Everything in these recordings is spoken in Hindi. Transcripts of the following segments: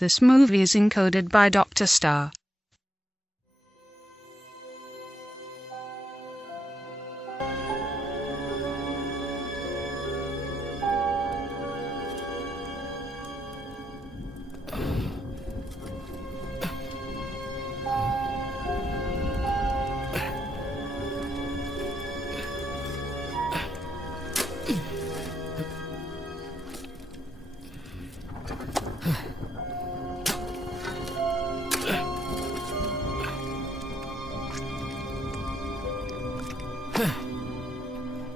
This movie is encoded by Dr. Star.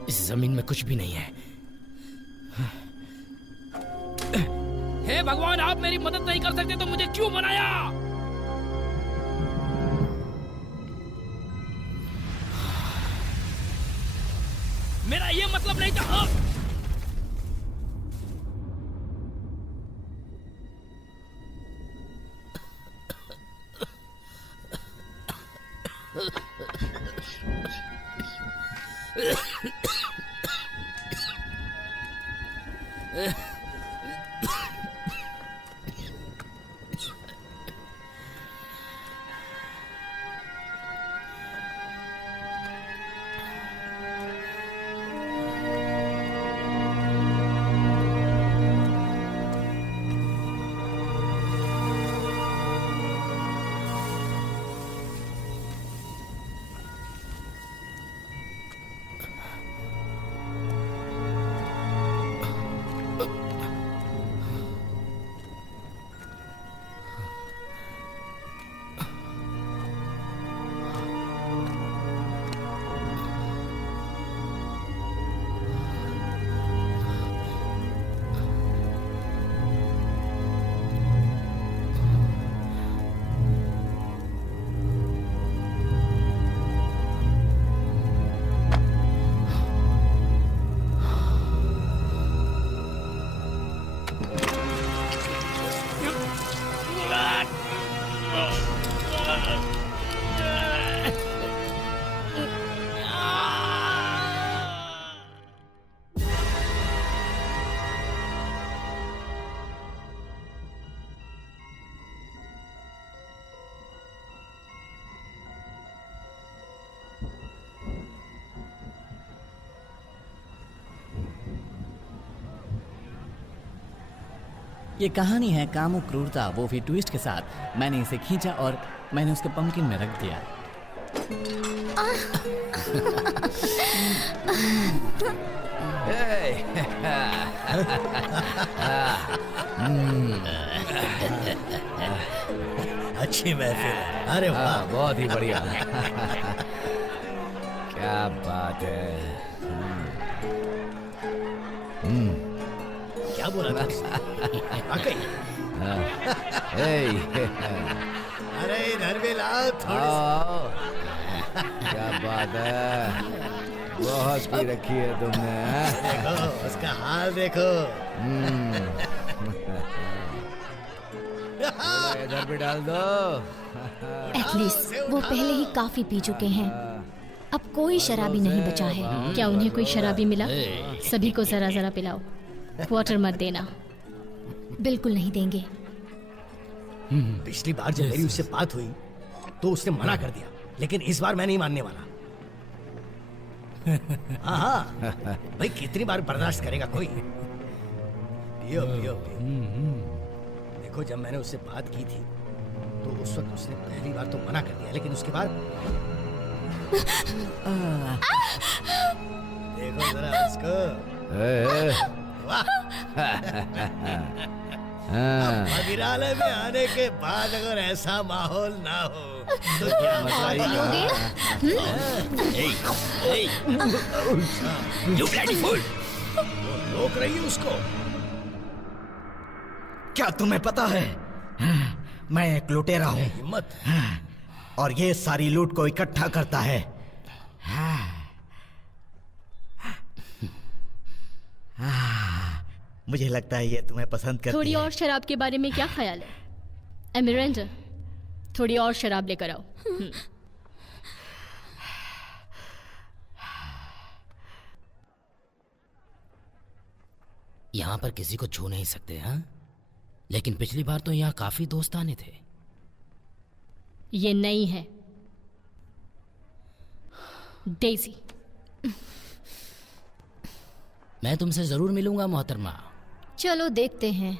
इस जमीन में कुछ भी नहीं है। हे भगवान, आप मेरी मदद नहीं कर सकते तो मुझे क्यों बनाया? मेरा ये मतलब नहीं था। ये कहानी है कामु क्रूरता, वो भी ट्विस्ट के साथ। मैंने इसे खींचा और मैंने उसके पंपकिन में रख दिया। अच्छी महफिल। अरे वाह, बहुत ही बढ़िया। क्या बात है। क्या बोला था? वाकई। अरे इधर भी लाओ थोड़ी। क्या बात है, बहुत पी रखी है तुमने। देखो उसका हाल देखो। इधर भी डाल दो। एटलीस्ट वो पहले ही काफी पी चुके हैं। अब कोई शराबी नहीं बचा है। क्या उन्हें कोई शराबी मिला? सभी को जरा जरा पिलाओ, क्वार्टर मत देना। बिल्कुल नहीं देंगे। पिछली बार जब मेरी उससे बात हुई तो उसने मना कर दिया, लेकिन इस बार मैं नहीं मानने वाला। हाँ भाई, कितनी बार बर्दाश्त करेगा कोई। पियो पियो पियो। देखो जब मैंने उससे बात की थी तो उस वक्त उसने पहली बार तो मना कर दिया, लेकिन उसके बाद देखो जरा उसको। वाह। मदिरालय में आने के बाद अगर ऐसा माहौल ना हो तो क्या मजा आएगा? रोक रही है उसको। क्या तुम्हें पता है, मैं एक लुटेरा हूँ। हिम्मत। और ये सारी लूट को इकट्ठा करता है। मुझे लगता है ये तुम्हें पसंद करती थोड़ी है। और शराब के बारे में क्या ख्याल है? एमिरेंडर, थोड़ी और शराब लेकर आओ। यहाँ पर किसी को छू नहीं सकते। हाँ, लेकिन पिछली बार तो यहाँ काफी दोस्ताने थे। ये नहीं है डेजी। मैं तुमसे जरूर मिलूंगा मोहतरमा। चलो देखते हैं।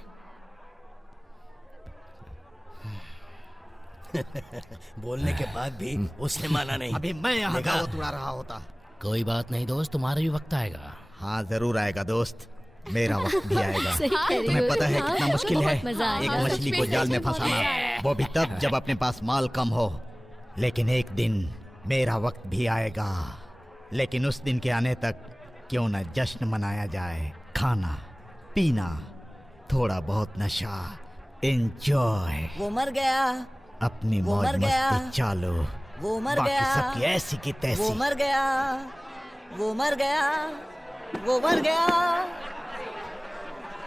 बोलने के बाद भी उसने माना नहीं। अभी मैं यहाँ देखा? दावत उड़ा रहा होता। कोई बात नहीं दोस्त, तुम्हारा भी वक्त आएगा। हाँ जरूर आएगा दोस्त, मेरा वक्त भी आएगा। सही कह रही तुम्हें हो। पता है कितना मुश्किल है बहुत मजा आया। एक मछली को जाल में फंसाना, वो भी तब जब अपने पास माल कम हो। लेकिन एक दिन मेरा वक्त भी आएगा। लेकिन उस दिन के आने तक क्यों न जश्न मनाया जाए, खाना पीना, थोड़ा बहुत नशा, एंजॉय। वो मर गया, अपनी वो मौज मर गया। मस्ती चालो, वो मर बाकी गया, सबकी ऐसी की वो तैसी। मर गया, वो मर गया, वो मर गया।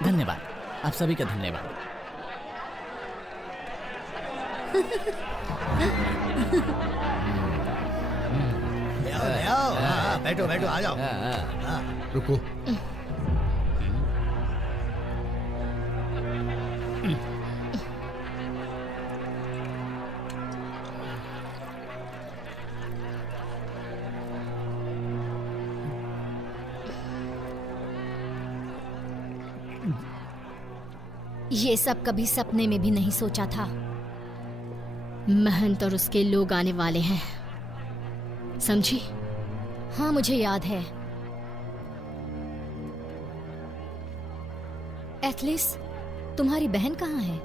धन्यवाद, आप सभी का धन्यवाद। ले आओ। हाँ, बैठो बैठो, आ जाओ। रुको, ये सब कभी सपने में भी नहीं सोचा था। महंत और उसके लोग आने वाले हैं, समझी? हाँ मुझे याद है। एथलिस, तुम्हारी बहन कहाँ है?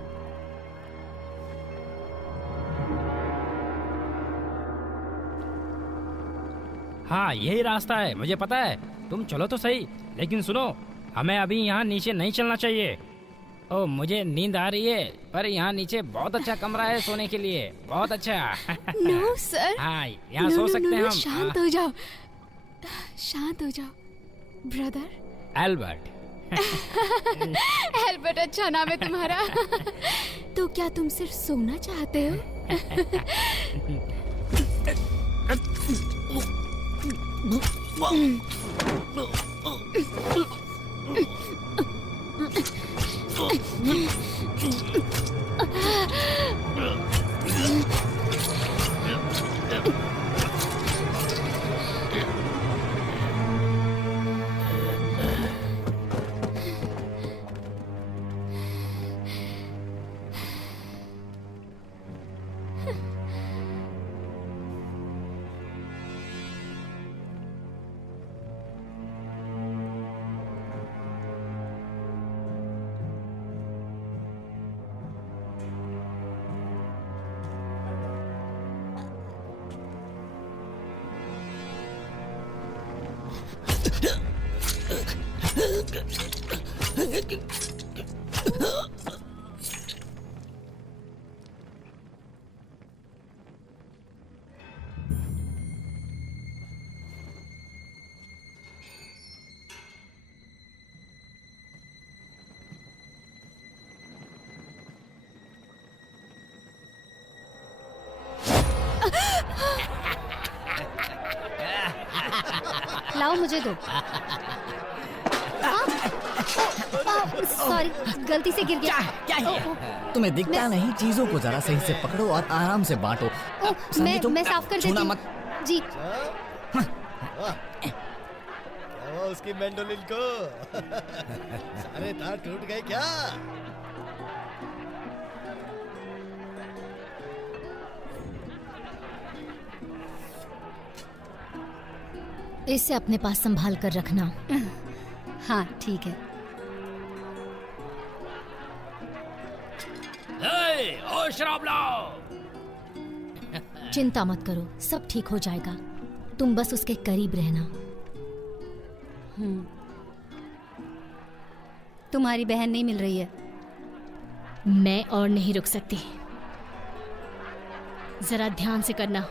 हाँ यही रास्ता है, मुझे पता है। तुम चलो तो सही, लेकिन सुनो, हमें अभी यहाँ नीचे नहीं चलना चाहिए। ओ मुझे नींद आ रही है, पर यहाँ नीचे बहुत अच्छा कमरा है सोने के लिए, बहुत अच्छा। No sir. हाँ यहाँ सो सकते हैं हम। शांत हो जाओ, शांत हो जाओ ब्रदर। एल्बर्ट। एल्बर्ट अच्छा नाम है तुम्हारा। तो क्या तुम सिर्फ सोना चाहते हो? लाओ मुझे दो। सॉरी, गलती से गिर गया। क्या है? तुम्हें दिखता नहीं, चीजों को जरा सही से पकड़ो और आराम से बांटो। मैं साफ कर देती छूना हूँ। मत। जी। क्या हुआ उसकी मैंडोलिन को? सारे तार टूट गए क्या? इसे अपने पास संभाल कर रखना। हाँ ठीक है। ओ शराब लाओ। चिंता मत करो, सब ठीक हो जाएगा। तुम बस उसके करीब रहना। तुम्हारी बहन नहीं मिल रही है। मैं और नहीं रुक सकती, जरा ध्यान से करना।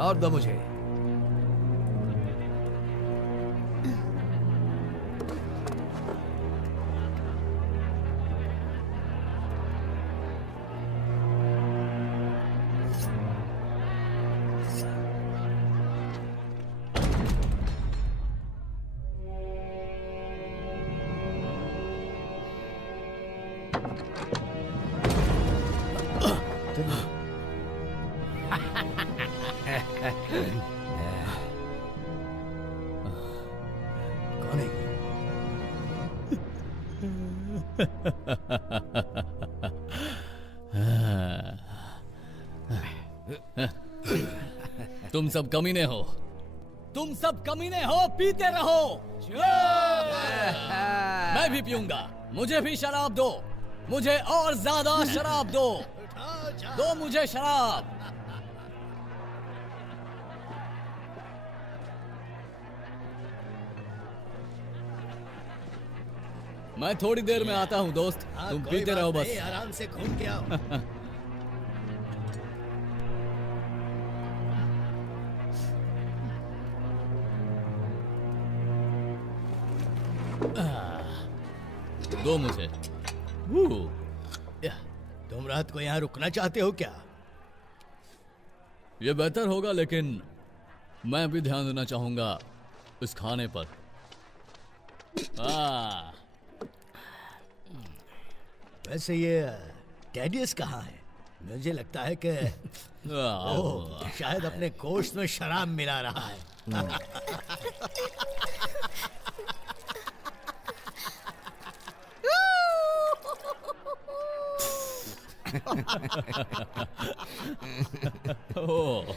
और दो मुझे। तो नहीं? कौन है ये? तुम सब कमीने हो, तुम सब कमीने हो, पीते रहो। मैं भी पीऊंगा, मुझे भी शराब दो, मुझे और ज्यादा शराब दो, दो मुझे शराब। मैं थोड़ी देर में आता हूँ दोस्त, तुम कोई पीते बात रहो बस। नहीं, आराम से घूम के आओ। दो मुझे। तुम रात को यहाँ रुकना चाहते हो क्या? ये बेहतर होगा, लेकिन मैं भी ध्यान देना चाहूंगा इस खाने पर। वैसे ये टेडियस कहाँ है? मुझे लगता है कि ओह, शायद अपने गोश्त में शराब मिला रहा है। ओह।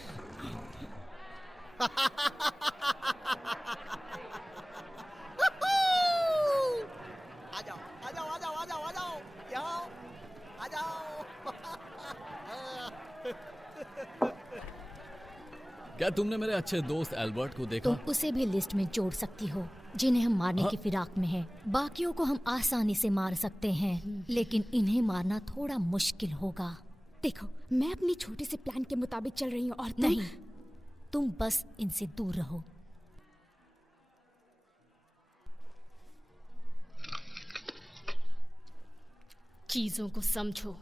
क्या तुमने मेरे अच्छे दोस्त एल्बर्ट को देखा? तुम उसे भी लिस्ट में जोड़ सकती हो, जिन्हें हम मारने की फिराक में हैं। बाकियों को हम आसानी से मार सकते हैं, लेकिन इन्हें मारना थोड़ा मुश्किल होगा। देखो, मैं अपनी छोटे से प्लान के मुताबिक चल रही हूँ और नहीं, तुम बस इनसे दूर रहो। चीजों को समझो।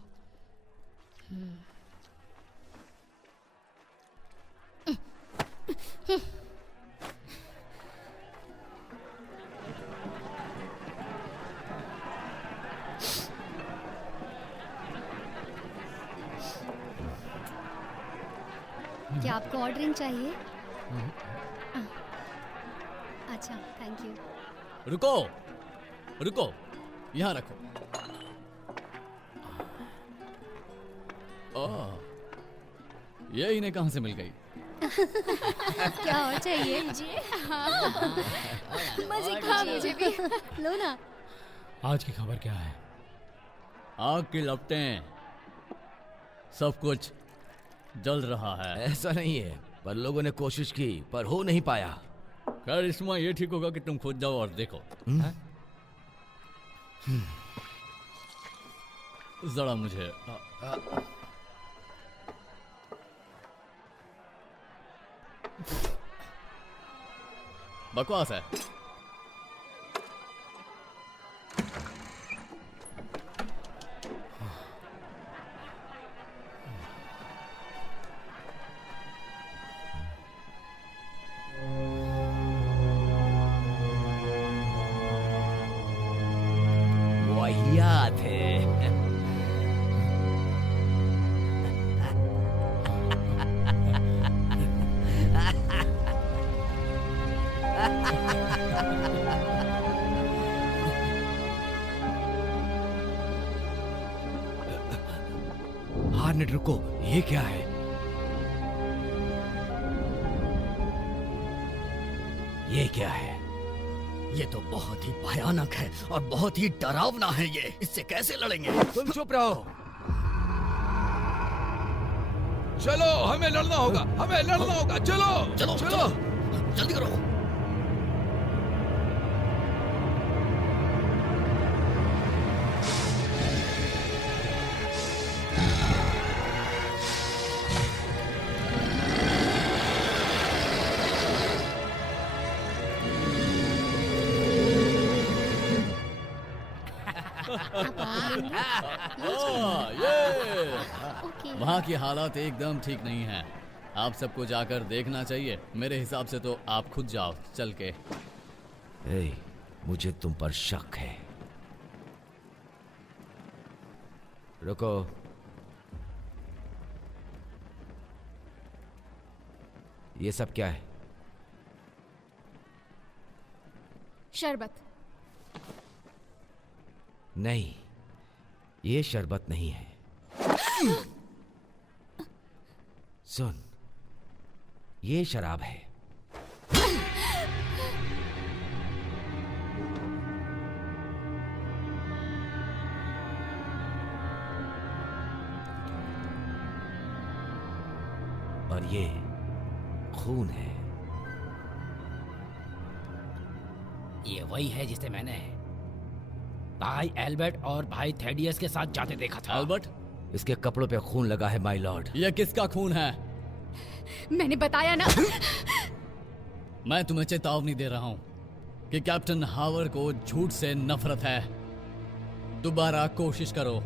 क्या आपको और ड्रिंक चाहिए? अच्छा, थैंक यू। रुको, रुको, यहाँ रखो। ये इन्हें कहाँ से मिल गई? क्या और चाहिए? मजे खा मुझे भी। लो ना। आज की खबर क्या है? आग की लपटें, सब कुछ जल रहा है। ऐसा नहीं है, पर लोगों ने कोशिश की पर हो नहीं पाया। खैर, इसमें ये ठीक होगा कि तुम खुद जाओ और देखो। जरा मुझे बकवास है। वाहियात है। हार्नेट, रुको, ये क्या है? ये क्या है? ये तो बहुत ही भयानक है और बहुत ही डरावना है। ये इससे कैसे लड़ेंगे? तुम चुप रहो। चलो, हमें लड़ना होगा, हमें लड़ना होगा। चलो चलो चलो, जल्दी करो। वहाँ की हालात एकदम ठीक नहीं है। आप सबको जाकर देखना चाहिए। मेरे हिसाब से तो आप खुद जाओ चल के। मुझे तुम पर शक है। रुको, ये सब क्या है? शरबत। नहीं, ये शरबत नहीं है। सुन, ये शराब है। और ये खून है। ये वही है जिसे मैंने भाई एल्बर्ट और भाई थेडियस के साथ जाते देखा था। एल्बर्ट, इसके कपड़ों पे खून लगा है माय लॉर्ड। ये किसका खून है? मैंने बताया ना। मैं तुम्हें चेतावनी दे रहा हूं कि कैप्टन हावर को झूठ से नफरत है। दोबारा कोशिश करो।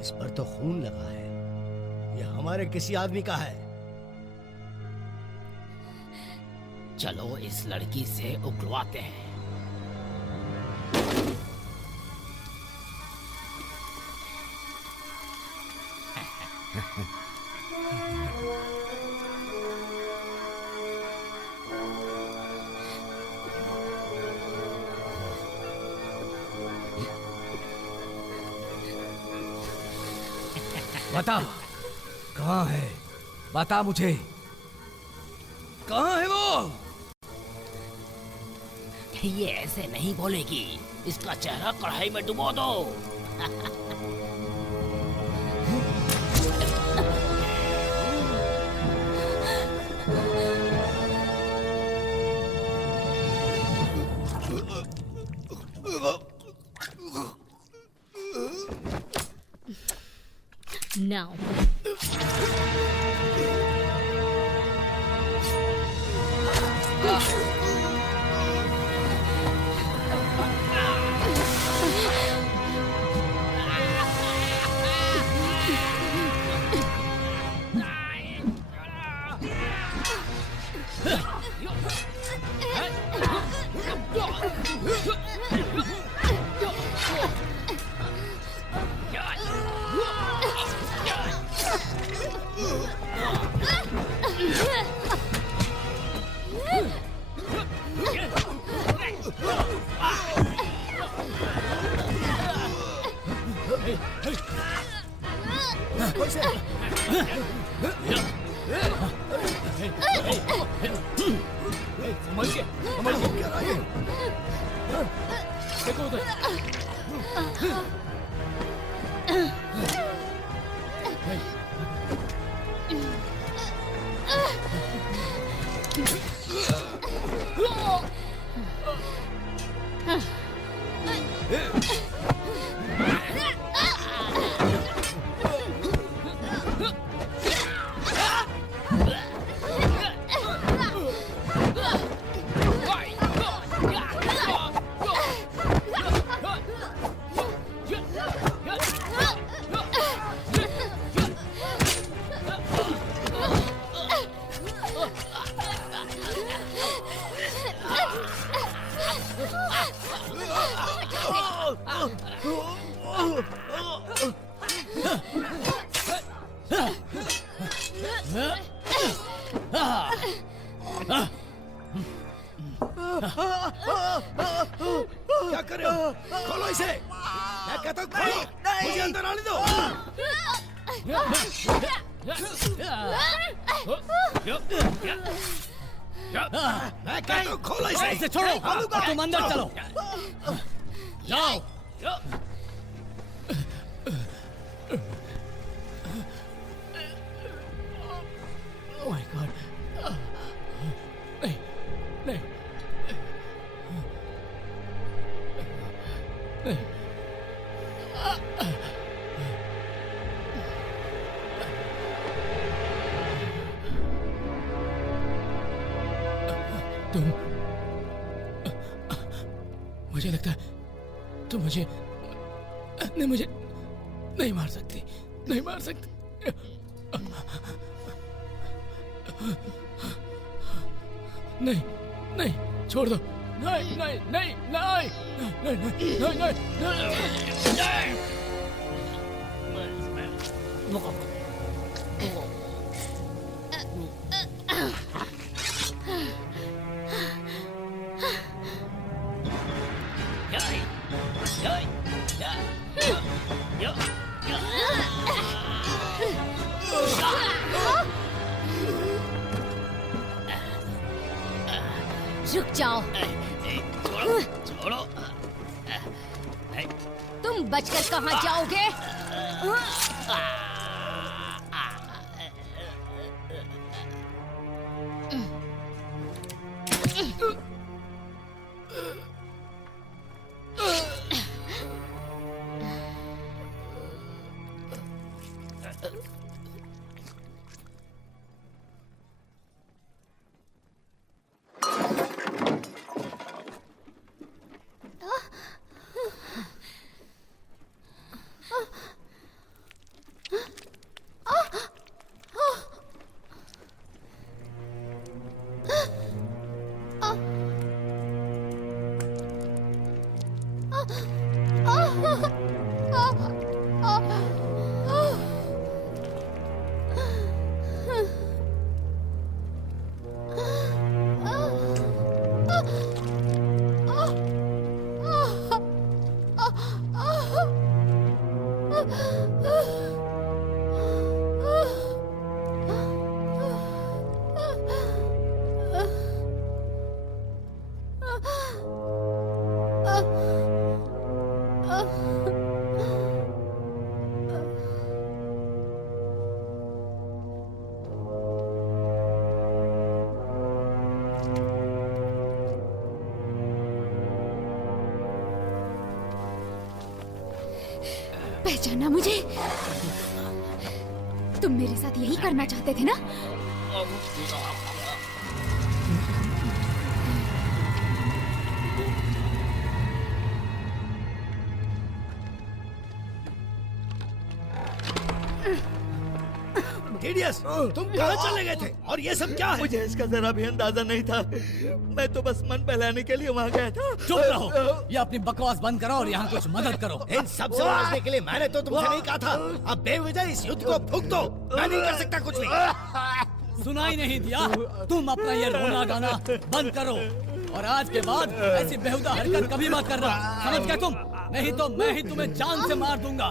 इस पर तो खून लगा है। ये हमारे किसी आदमी का है। चलो इस लड़की से उकलवाते हैं। बता, कहाँ है? बता मुझे, कहाँ है वो? ये ऐसे नहीं बोलेगी। इसका चेहरा कढ़ाई में डुबो दो। Now. क्या कर रहे हो? खोलो इसे। मैं कहता हूँ खोलो। मुझे अंदर आने दो। मैं कहता हूँ खोलो इसे। इसे छोड़ो। तुम अंदर चलो। जाओ। Oh my God. नहीं, नहीं, नहीं। तुम, मुझे लगता है तुम मुझे नहीं मार सकती, नहीं मार सकती। नहीं नहीं, छोड़ दो। नहीं नहीं नहीं नहीं नहीं नहीं नहीं नहीं। रुक जाओ। छोड़ो। तुम बचकर कहाँ जाओगे? पहचाना मुझे? तुम मेरे साथ यही करना चाहते थे ना? टीडियस, तुम कहाँ चले गए थे? और ये सब क्या है? मुझे इसका जरा भी अंदाजा नहीं था। मैं तो बस मन बहलाने के लिए वहाँ गया था। चुप रहो, ये अपनी बकवास बंद करो और यहाँ कुछ मदद करो। इन सब से बचने के लिए मैंने तो तुमसे नहीं कहा था। अब बेवजह इस युद्ध को फूंक दो। मैं नहीं कर सकता कुछ भी। सुनाई नहीं दिया? तुम अपना ये रोना गाना बंद करो और आज के बाद ऐसी बेहुदा हरकत कभी मत करना, समझ गए तुम? नहीं तो मैं ही तुम्हें जान से मार दूंगा।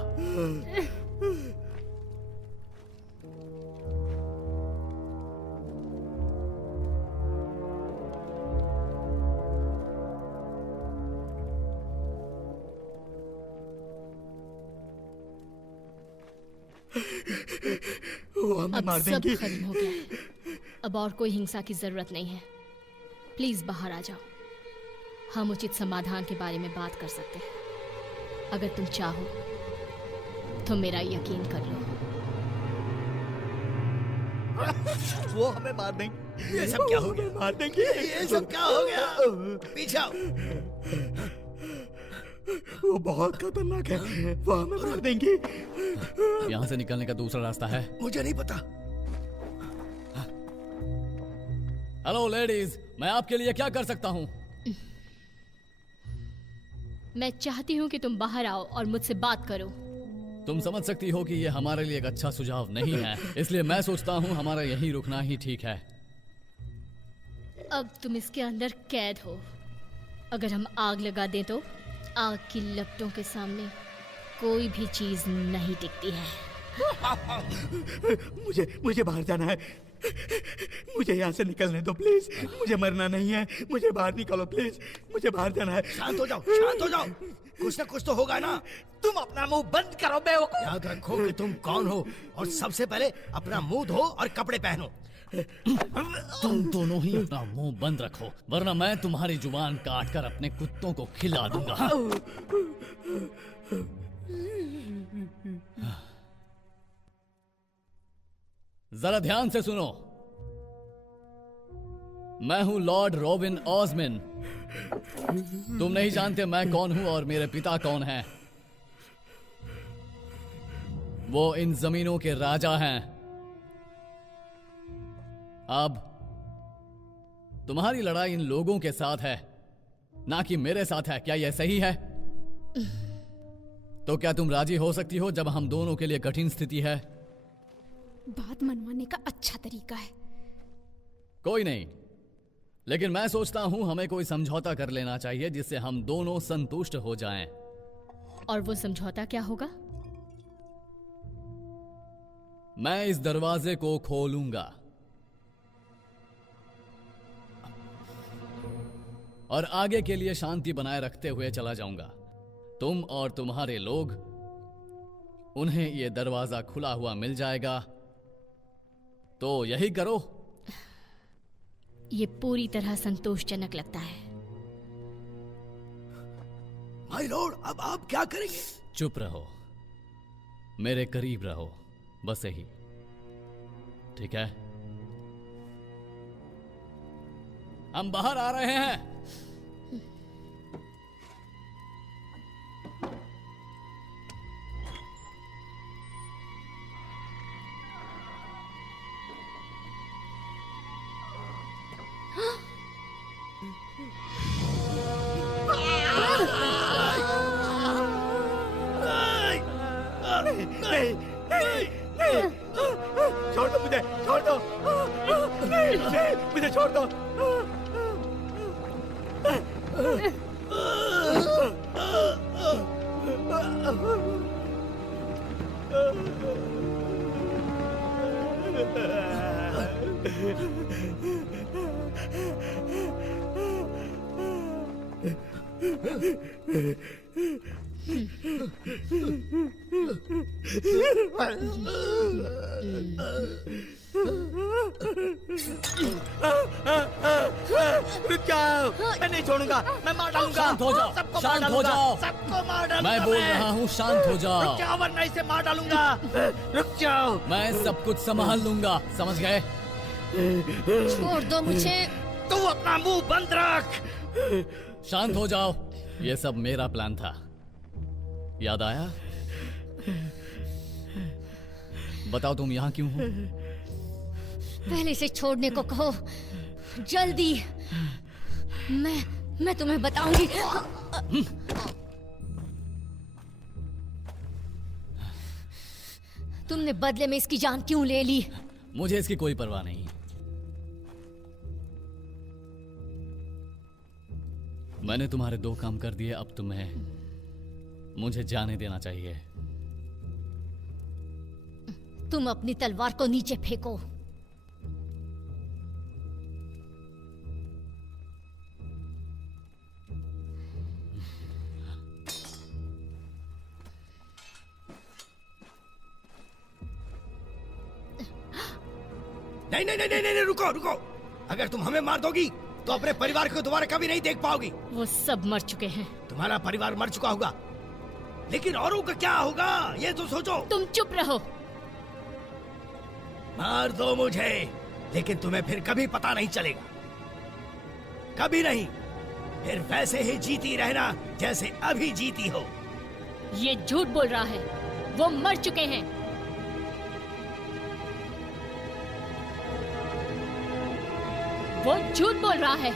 वो हमें अब मार सब देंगी। खत्म हो गया है। अब और कोई हिंसा की जरूरत नहीं है। प्लीज बाहर आ जाओ, हम उचित समाधान के बारे में बात कर सकते हैं। अगर तुम चाहो तो मेरा यकीन कर लो। वो हमें मार देंगे। ये सब क्या हो गया? मार देंगे। ये सब क्या हो गया? पीछे आओ। वो बहुत खतरनाक है, वो हमें मार देंगी। यहाँ से निकलने का दूसरा रास्ता है? मुझे नहीं पता। हेलो लेडीज, मैं आपके लिए क्या कर सकता हूँ? मैं चाहती हूँ कि तुम बाहर आओ और मुझसे बात करो। तुम समझ सकती हो कि ये हमारे लिए एक अच्छा सुझाव नहीं है, इसलिए मैं सोचता हूँ हमारा यहीं रुकना ही ठीक है। अब तुम इसके अंदर कैद हो। अगर हम आग लगा दें तो आग की लपटों के सामने कोई भी चीज नहीं टिकती है। मुझे बाहर जाना है। मुझे यहाँ से निकलने दो प्लीज। मुझे मरना नहीं है, मुझे बाहर निकालो प्लीज। मुझे बाहर जाना है। शांत हो जाओ, शांत हो जाओ। कुछ ना कुछ तो होगा ना। तुम अपना मुंह बंद करो बेवकूफ। याद रखो कि तुम कौन हो और सबसे पहले अपना मुंह धो और कपड़े पहनो। तुम दोनों ही अपना मुंह बंद रखो, वरना मैं तुम्हारी जुबान काट कर अपने कुत्तों को खिला दूंगा। जरा ध्यान से सुनो, मैं हूं लॉर्ड रॉबिन ऑस्मिन। तुम नहीं जानते मैं कौन हूं और मेरे पिता कौन हैं। वो इन जमीनों के राजा हैं। अब तुम्हारी लड़ाई इन लोगों के साथ है, ना कि मेरे साथ है। क्या यह सही है? तो क्या तुम राजी हो सकती हो जब हम दोनों के लिए कठिन स्थिति है? बात मनवाने का अच्छा तरीका है। कोई नहीं, लेकिन मैं सोचता हूं हमें कोई समझौता कर लेना चाहिए जिससे हम दोनों संतुष्ट हो जाएं। और वो समझौता क्या होगा? मैं इस दरवाजे को खोलूंगा और आगे के लिए शांति बनाए रखते हुए चला जाऊंगा। तुम और तुम्हारे लोग, उन्हें यह दरवाजा खुला हुआ मिल जाएगा। तो यही करो। ये पूरी तरह संतोषजनक लगता है। माय लॉर्ड, अब आप क्या करेंगे? चुप रहो, मेरे करीब रहो, बस यही। ठीक है, हम बाहर आ रहे हैं। छोड़ दो मुझे, छोड़ दो, मुझे छोड़ दो। रुक जाओ, मैं नहीं छोड़ूंगा, मैं मार डालूंगा। शांत हो जाओ, सबको मार शांत हो डालूंगा, जाओ। सबको मार डालूंगा। मैं बोल रहा हूँ, शांत हो जाओ। रुक जाओ वरना इसे मार डालूंगा। रुक जाओ। मैं सब कुछ संभाल लूंगा, समझ गए? छोड़ दो मुझे। तू अपना मुंह बंद रख। शांत हो जाओ, ये सब मेरा प्लान था, याद आया? बताओ तुम यहाँ क्यों हो? पहले से छोड़ने को कहो, जल्दी। मैं तुम्हें बताऊंगी। तुमने बदले में इसकी जान क्यों ले ली? मुझे इसकी कोई परवाह नहीं। मैंने तुम्हारे 2 काम कर दिए, अब तुम्हें मुझे जाने देना चाहिए। तुम अपनी तलवार को नीचे फेंको। नहीं नहीं नहीं नहीं नहीं, रुको रुको। अगर तुम हमें मार दोगी तो अपने परिवार को दोबारा कभी नहीं देख पाओगी। वो सब मर चुके हैं। तुम्हारा परिवार मर चुका होगा, लेकिन औरों का क्या होगा ये तो सोचो। तुम चुप रहो। मार दो मुझे, लेकिन तुम्हें फिर कभी पता नहीं चलेगा, कभी नहीं। फिर वैसे ही जीती रहना जैसे अभी जीती हो। ये झूठ बोल रहा है, वो मर चुके हैं। वो झूठ बोल रहा है।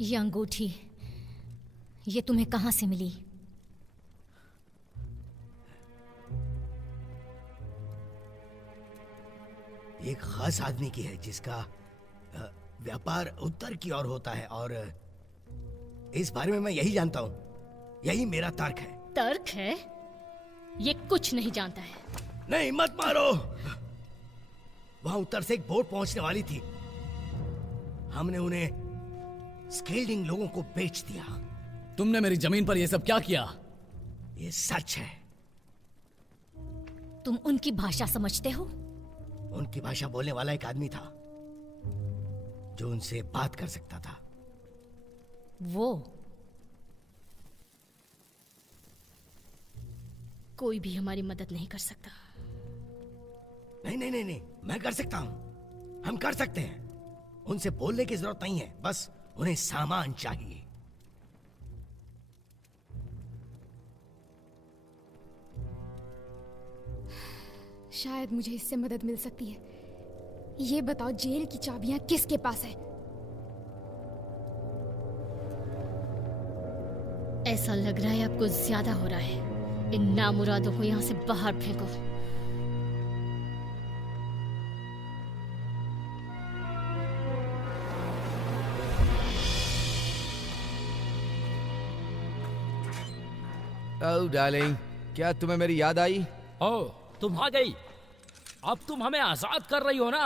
ये अंगूठी, ये तुम्हें कहां से मिली? एक खास आदमी की है जिसका व्यापार उत्तर की ओर होता है, और इस बारे में मैं यही जानता हूँ। यही मेरा तर्क है। तर्क है? ये कुछ नहीं जानता है। नहीं, मत मारो। वहां उत्तर से एक बोट पहुंचने वाली थी, हमने उन्हें स्केल्डिंग लोगों को बेच दिया। तुमने मेरी जमीन पर ये सब क्या किया? ये सच है। तुम उनकी भाषा समझते हो? उनकी भाषा बोलने वाला एक आदमी था, जो उनसे बात कर सकता था। वो कोई भी हमारी मदद नहीं कर सकता। नहीं नहीं नहीं नहीं, मैं कर सकता हूं, हम कर सकते हैं। उनसे बोलने की जरूरत नहीं है, बस उन्हें सामान चाहिए। शायद मुझे इससे मदद मिल सकती है। ये बताओ, जेल की चाबियां किसके पास है? ऐसा लग रहा है आपको ज्यादा हो रहा है। इन नामुरादों को यहाँ से बाहर फेंको। ओह डार्लिंग, क्या तुम्हें मेरी याद आई? ओ, तुम आ गई। अब तुम हमें आजाद कर रही हो ना?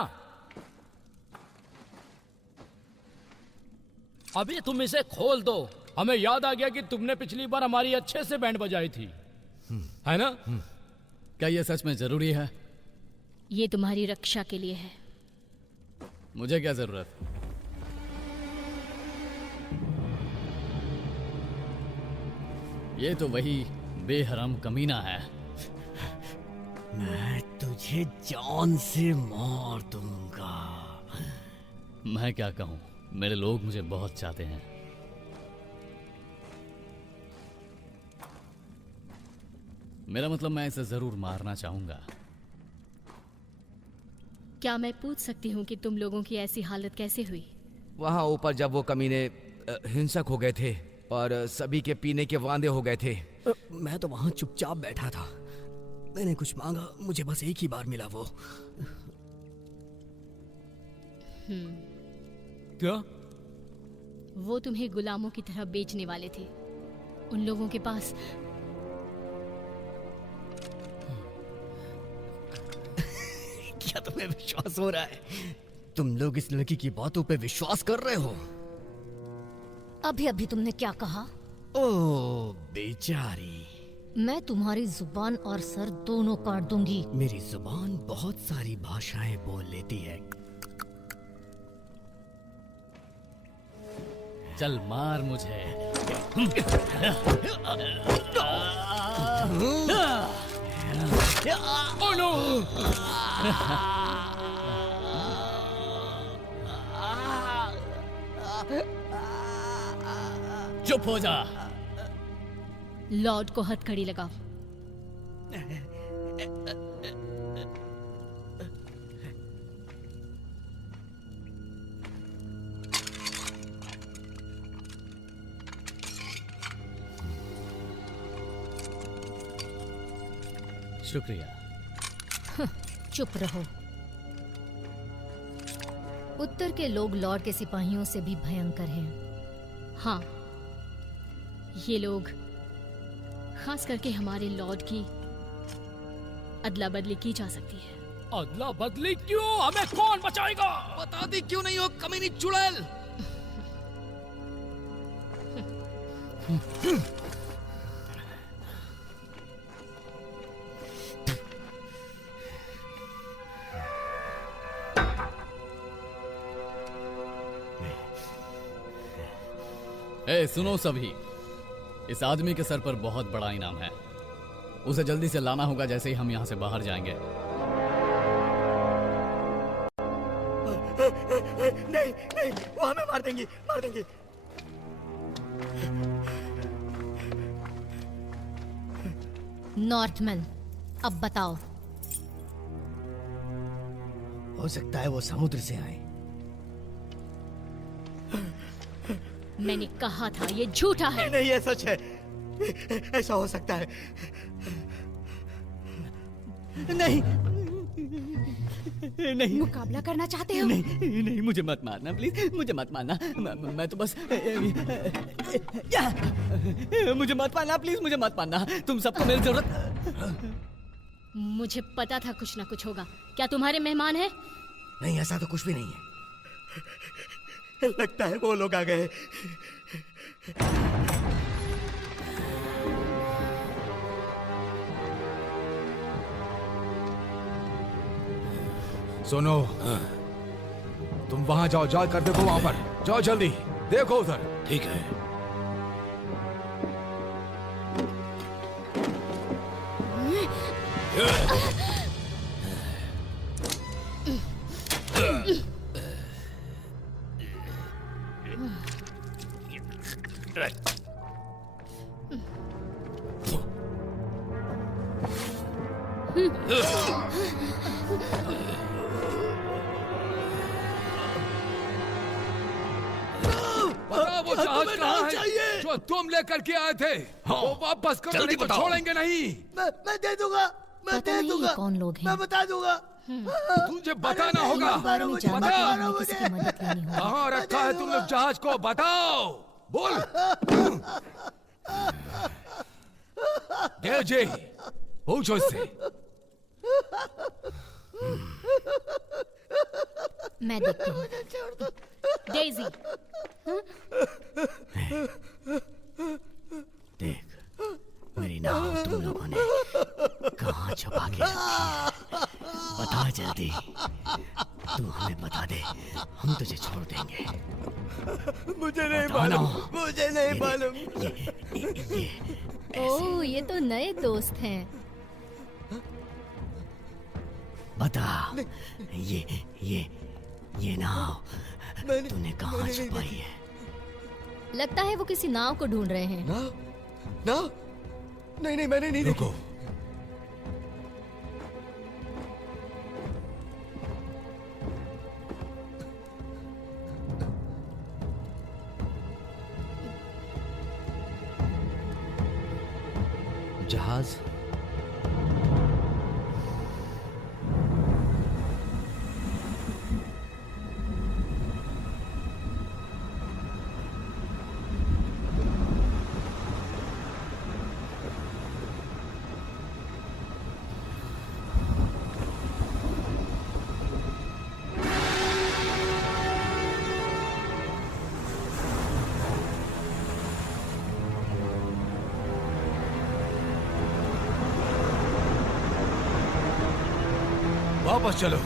अभी तुम इसे खोल दो। हमें याद आ गया कि तुमने पिछली बार हमारी अच्छे से बैंड बजाई थी, है ना? क्या यह सच में जरूरी है? ये तुम्हारी रक्षा के लिए है। मुझे क्या जरूरत? ये तो वही बेहरम कमीना है। मैं तुझे जान से मार दूंगा। मैं क्या कहूं, मेरे लोग मुझे बहुत चाहते हैं। मेरा मतलब, मैं इसे जरूर मारना चाहूंगा। क्या मैं पूछ सकती हूँ कि तुम लोगों की ऐसी हालत कैसे हुई? वहां ऊपर जब वो कमीने हिंसक हो गए थे और सभी के पीने के वांदे हो गए थे। मैं तो वहां चुपचाप बैठा था। मैंने कुछ मांगा, मुझे बस एक ही बार मिला वो। क्या? वो तुम्हें गुलामों की तरह बेचने वाले थे। उन लोगों के पास क्या तुम्हें विश्वास हो रहा है? तुम लोग इस लड़की की बातों पे विश्वास कर रहे हो? अभी अभी तुमने क्या कहा? ओ बेचारी, मैं तुम्हारी जुबान और सर दोनों काट दूंगी। मेरी जुबान बहुत सारी भाषाएं बोल लेती है। चल मार मुझे। Oh no! चुप हो जा। लॉर्ड को हथकड़ी लगाओ। शुक्रिया। चुप रहो। उत्तर के लोग लॉर्ड के सिपाहियों से भी भयंकर हैं। हाँ, ये लोग, खास करके हमारे लॉर्ड की अदला बदली की जा सकती है। अदला बदली क्यों? हमें कौन बचाएगा? बता दी क्यों नहीं हो कमीनी चुड़ैल? ए, सुनो सभी, इस आदमी के सर पर बहुत बड़ा इनाम है। उसे जल्दी से लाना होगा जैसे ही हम यहाँ से बाहर जाएंगे। नहीं नहीं, वो हमें मार देंगी, मार देंगी। नॉर्थमैन, अब बताओ। हो सकता है वो समुद्र से आए। मैंने कहा था ये झूठा है। नहीं, ये सच है। ऐसा हो सकता है। नहीं नहीं मुकाबला करना चाहते हो? नहीं नहीं, मुझे मत मारना प्लीज, मुझे मत मारना। मैं तो बस मुझे मत मारना प्लीज, मुझे मत मारना। तुम सबको मेरी जरूरत। मुझे पता था कुछ ना कुछ होगा। क्या तुम्हारे मेहमान हैं? नहीं, ऐसा तो कुछ भी नहीं है। लगता है वो लोग आ गए। सुनो, तुम वहां जाओ, जाकर देखो वहां पर, जाओ जल्दी, देखो उधर। ठीक है। बताओ वो जहाज कहाँ है जो तुम लेकर के आए थे? वो वापस करो, नहीं तो छोड़ेंगे नहीं। मैं दे दूंगा, मैं पता दे नहीं दूंगा, ये कौन लोग हैं। मैं बता दूंगा। तुझे बताना होगा। बारे में जानने के बताओ लिए हमें किसी की मदद लेनी होगी। कहाँ रखा है तुमने जहाज को, बताओ, बोल। देव जी, पूछो इससे। मैं देखती हूँ। डेजी, देख, मेरी नाव तुम लोगों ने कहाँ छुपा के रखी है? बता जल्दी, तू हमें बता दे, हम तुझे छोड़ देंगे। मुझे नहीं मालूम, मुझे नहीं मालूम। ओह, ये तो नए दोस्त हैं। बता, ये नाव तूने कहाँ छुपाई है? लगता है वो किसी नाव को ढूंढ रहे हैं। ना, नहीं, मैंने नहीं देखी। जहाज वापस चलो।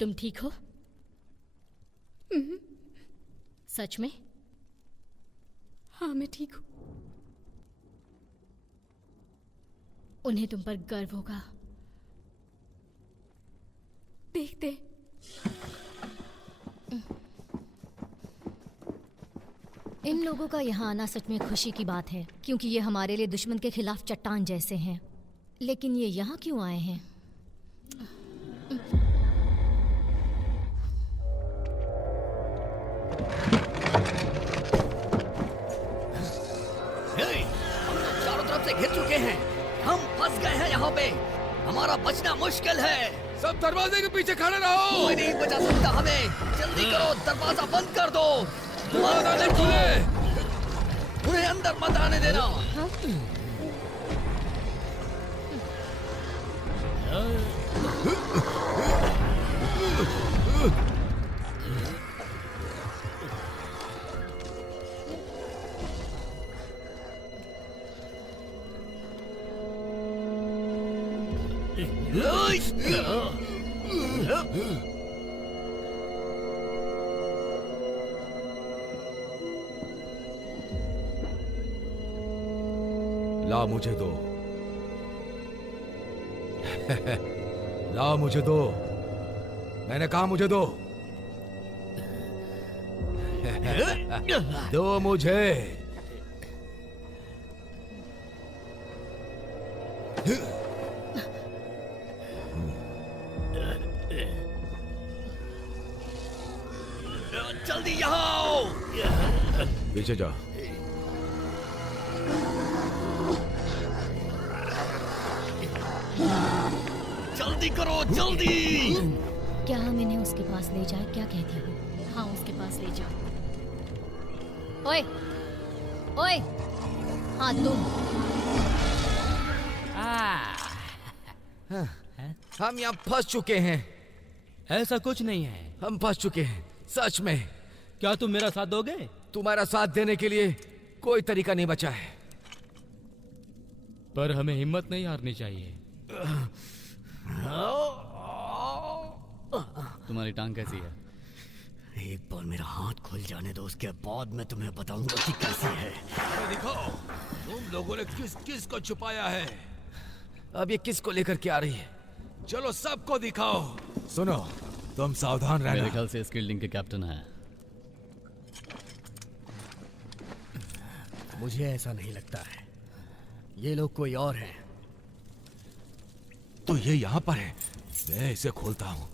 तुम ठीक हो? सच में? हाँ, मैं ठीक हूँ। उन्हें तुम पर गर्व होगा। देखते। इन लोगों का यहाँ आना सच में खुशी की बात है, क्योंकि ये हमारे लिए दुश्मन के खिलाफ चट्टान जैसे हैं। लेकिन ये यहाँ क्यों आए हैं? हम लोग चारों तरफ से घिर चुके हैं, हम फंस गए हैं यहाँ पे, हमारा बचना मुश्किल है। सब दरवाजे के पीछे खड़े रहो। कोई नहीं बचा सकता हमें, जल्दी करो, दरवाजा बंद कर दो। दरवाजा खुले। उन्हें अंदर मत आने देना। ला मुझे दो। ला मुझे दो, मैंने कहा मुझे दो। दो मुझे। जल्दी यहाँ आओ। पीछे जा। जल्दी करो, जल्दी। क्या हम इन्हें उसके पास ले जाए? क्या कहती हो? हाँ, उसके पास ले जाओ। ओए, ओए, हाँ तुम। हम यहाँ फंस चुके हैं। ऐसा कुछ नहीं है। हम फंस चुके हैं सच में। क्या तुम मेरा साथ दोगे? तुम्हारा साथ देने के लिए कोई तरीका नहीं बचा है। पर हमें हिम्मत नहीं हारनी चाहिए। तुम्हारी टांग कैसी है? एक बार मेरा हाथ खुल जाने दो, उसके बाद मैं तुम्हें बताऊंगा कि कैसी है। दिखाओ तुम लोगों ने किस किस को छुपाया है। अब ये किस को लेकर के आ रही है? चलो सबको दिखाओ। सुनो, तुम सावधान रहना। मेरे ख्याल से स्किल्डिंग के कैप्टन है। मुझे ऐसा नहीं लगता है, ये लोग कोई और हैं। तो ये यहाँ पर है, मैं इसे खोलता हूँ।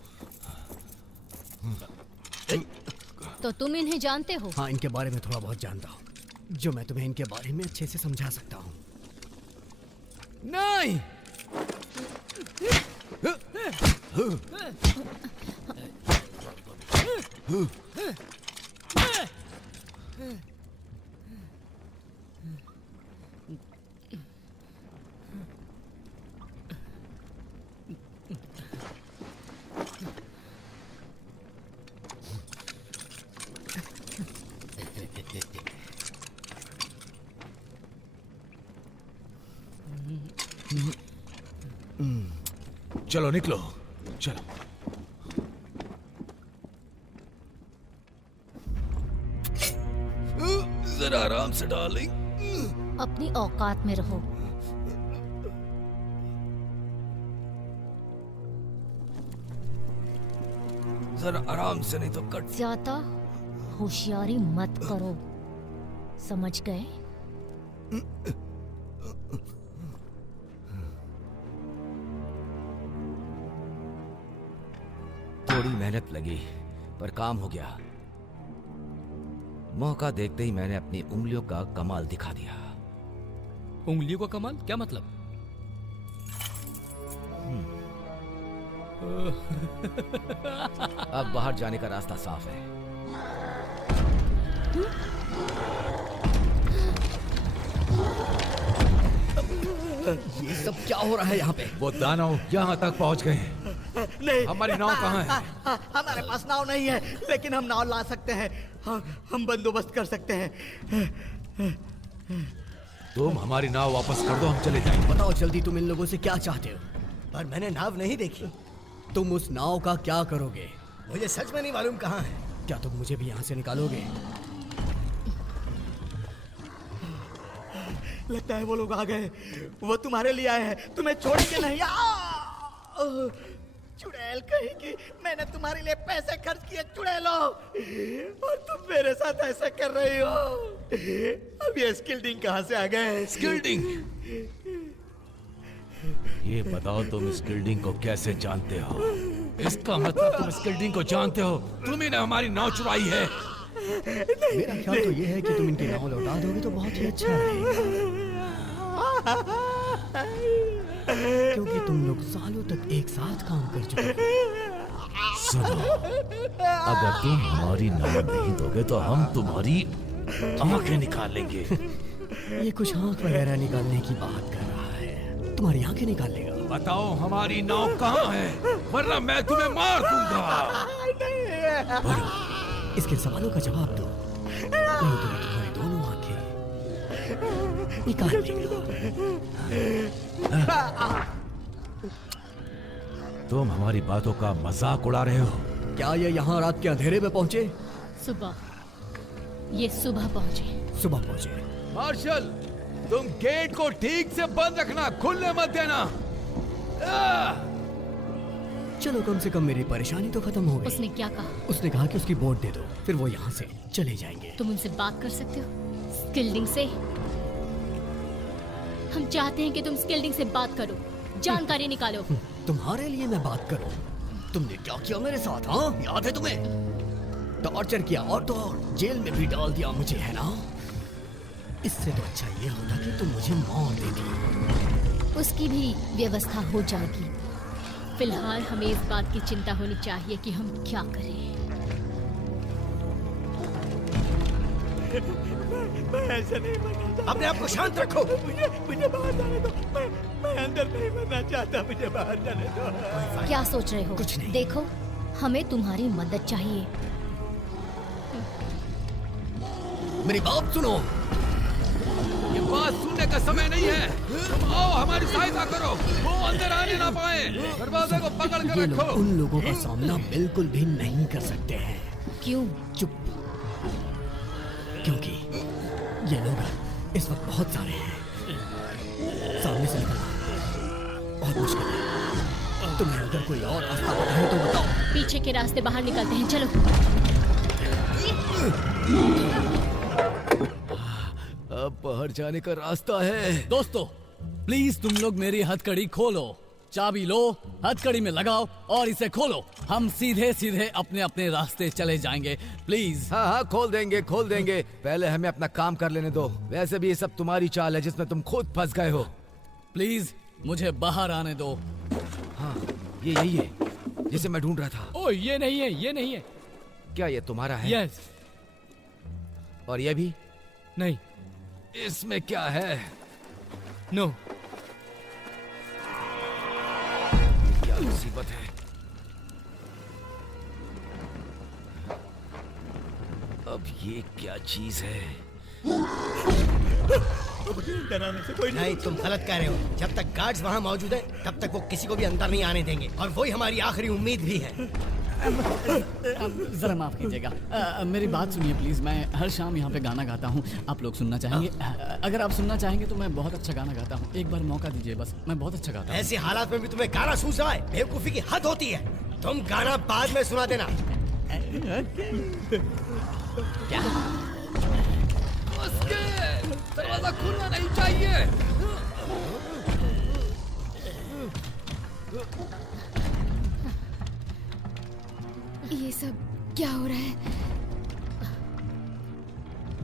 तो तुम इन्हें जानते हो? हाँ, इनके बारे में थोड़ा बहुत जानता हूँ, जो मैं तुम्हें इनके बारे में अच्छे से समझा सकता हूँ। नहीं, चलो निकलो, चलो। जरा आराम से डार्लिंग। अपनी औकात में रहो। जरा आराम से, नहीं तो कट। ज्यादा होशियारी मत करो, समझ गए? थोड़ी मेहनत लगी पर काम हो गया। मौका देखते ही मैंने अपनी उंगलियों का कमाल दिखा दिया। उंगलियों का कमाल? क्या मतलब? अब बाहर जाने का रास्ता साफ है। ये सब क्या हो रहा है यहाँ पे? वो दानव यहाँ तक पहुँच गए हैं। नहीं, हमारी नाव कहाँ है? हमारे पास नाव नहीं है, लेकिन हम नाव ला सकते हैं। हम बंदोबस्त कर सकते हैं। तुम हमारी नाव वापस कर दो, हम चले जाएंगे। बताओ जल्दी, तुम इन लोगों से क्या चाहते हो? पर मैंने नाव नहीं देखी। तुम उस नाव का क्या करोगे? मुझे सच में नहीं मालूम कहाँ है। क्या तुम मुझे भी यहाँ से निकालोगे? लगता है वो लोग आ गए। वो तुम्हारे लिए आए हैं, तुम्हें छोड़ेंगे नहीं। चुड़ैल कहेगी, मैंने तुम्हारे लिए पैसे खर्च किए चुड़ैलो, और तुम मेरे साथ ऐसा कर रही हो। अब ये स्किल्डिंग कहाँ से आ गए? स्किल्डिंग? ये बताओ तुम स्किल्डिंग को कैसे जानते हो? इसका मतलब तुम स्किल्डिंग को जानते हो? तुम्ही ने हमारी नाव चुराई है। मेरा ख्याल तो ये है कि तुम इनकी नाव लौटा दोगे तो बहुत ही अच्छा रहेगा, क्योंकि तुम लोग सालों तक एक साथ काम कर चुके हो। सुनो, अगर तुम हमारी नाव नहीं दोगे तो हम तुम्हारी आंखें निकाल लेंगे। ये कुछ आंख वगैरह निकालने की बात कर रहा है, तुम्हारी आंखें निकाल लेगा। बताओ हमारी नाव कहाँ है, वरना मैं तुम्हें मार दूंगा। इसके सवालों का जवाब दो, नहीं तो मैं तुम्हारी दोनों आंखें निकाल लेगा। तुम हमारी बातों का मजाक उड़ा रहे हो। क्या ये यहाँ रात के अंधेरे में पहुंचे? सुबह, ये सुबह पहुंचे। सुबह पहुंचे। मार्शल, तुम गेट को ठीक से बंद रखना, खुलने मत देना। चलो, कम से कम मेरी परेशानी तो खत्म हो गई। उसने क्या कहा? उसने कहा कि उसकी बोट दे दो, फिर वो यहाँ से चले जाएंगे। तुम उनसे बात कर सकते हो स्किल्डिंग से? हम चाहते हैं कि तुम स्किल्डिंग से बात करो, जानकारी निकालो। तुम्हारे लिए मैं बात करूं? तुमने क्या किया मेरे साथ? हाँ, याद है तुम्हें? टॉर्चर किया और तो और जेल में भी डाल दिया मुझे, है ना? इससे तो अच्छा ये होता कि तुम मुझे मार देती। उसकी भी व्यवस्था हो जाएगी। फिलहाल हमें इस बात की चिंता होनी चाहिए कि हम क्या करें। मैं ऐसा नहीं बनना। अपने आप को शांत रखो। मुझे बाहर जाने दो। मैं अंदर नहीं मरना चाहता, मुझे बाहर जाने दो। क्या सोच रहे हो? कुछ नहीं। देखो, हमें तुम्हारी मदद चाहिए। मेरी बात सुनो। ये बात सुनने का समय नहीं है। तुम आओ, हमारी सहायता करो, वो अंदर आने ना पाए। दरवाजे को पकड़ कर ये रखो। लोग उन लोगों का सामना बिल्कुल भी नहीं कर सकते हैं। क्यों? चुप, क्योंकि ये लोग इस वक्त बहुत सारे हैं। सामने से निकलना बहुत मुश्किल है। तुम्हें अगर कोई और रास्ता पता है तो बताओ। पीछे के रास्ते बाहर निकलते हैं, चलो। अब बाहर जाने का रास्ता है। दोस्तों, प्लीज तुम लोग मेरी हथकड़ी खोलो। चाबी लो, हथकड़ी में लगाओ और इसे खोलो। हम सीधे सीधे अपने अपने रास्ते चले जाएंगे। प्लीज। हाँ हाँ, खोल देंगे खोल देंगे। पहले हमें अपना काम कर लेने दो। वैसे भी ये सब तुम्हारी चाल है जिसमें तुम खुद फंस गए हो। प्लीज मुझे बाहर आने दो। हाँ, ये यही है जिसे मैं ढूंढ रहा था। ओ ये नहीं है, ये नहीं है। क्या ये तुम्हारा है? यस। और ये भी नहीं। इसमें क्या है? नो। क्या मुसीबत है? अब ये क्या चीज है? डराने से कोई नहीं, तुम गलत कह रहे हो। जब तक गार्ड्स वहाँ मौजूद है तब तक वो किसी को भी अंदर नहीं आने देंगे, और वही हमारी आखिरी उम्मीद भी है। जरा माफ कीजिएगा, मेरी बात सुनिए प्लीज। मैं हर शाम यहाँ पे गाना गाता हूँ। आप लोग सुनना चाहेंगे? अगर आप सुनना चाहेंगे तो मैं बहुत अच्छा गाना गाता हूँ। एक बार मौका दीजिए बस, मैं बहुत अच्छा गाता हूँ। ऐसे हालात में भी तुम्हें गाना सूझ रहा है? बेवकूफी की हद होती है। तुम गाना बाद में सुना देना। क्या? उसके दरवाजा खुलना नहीं चाहिए। ये सब क्या हो रहा है?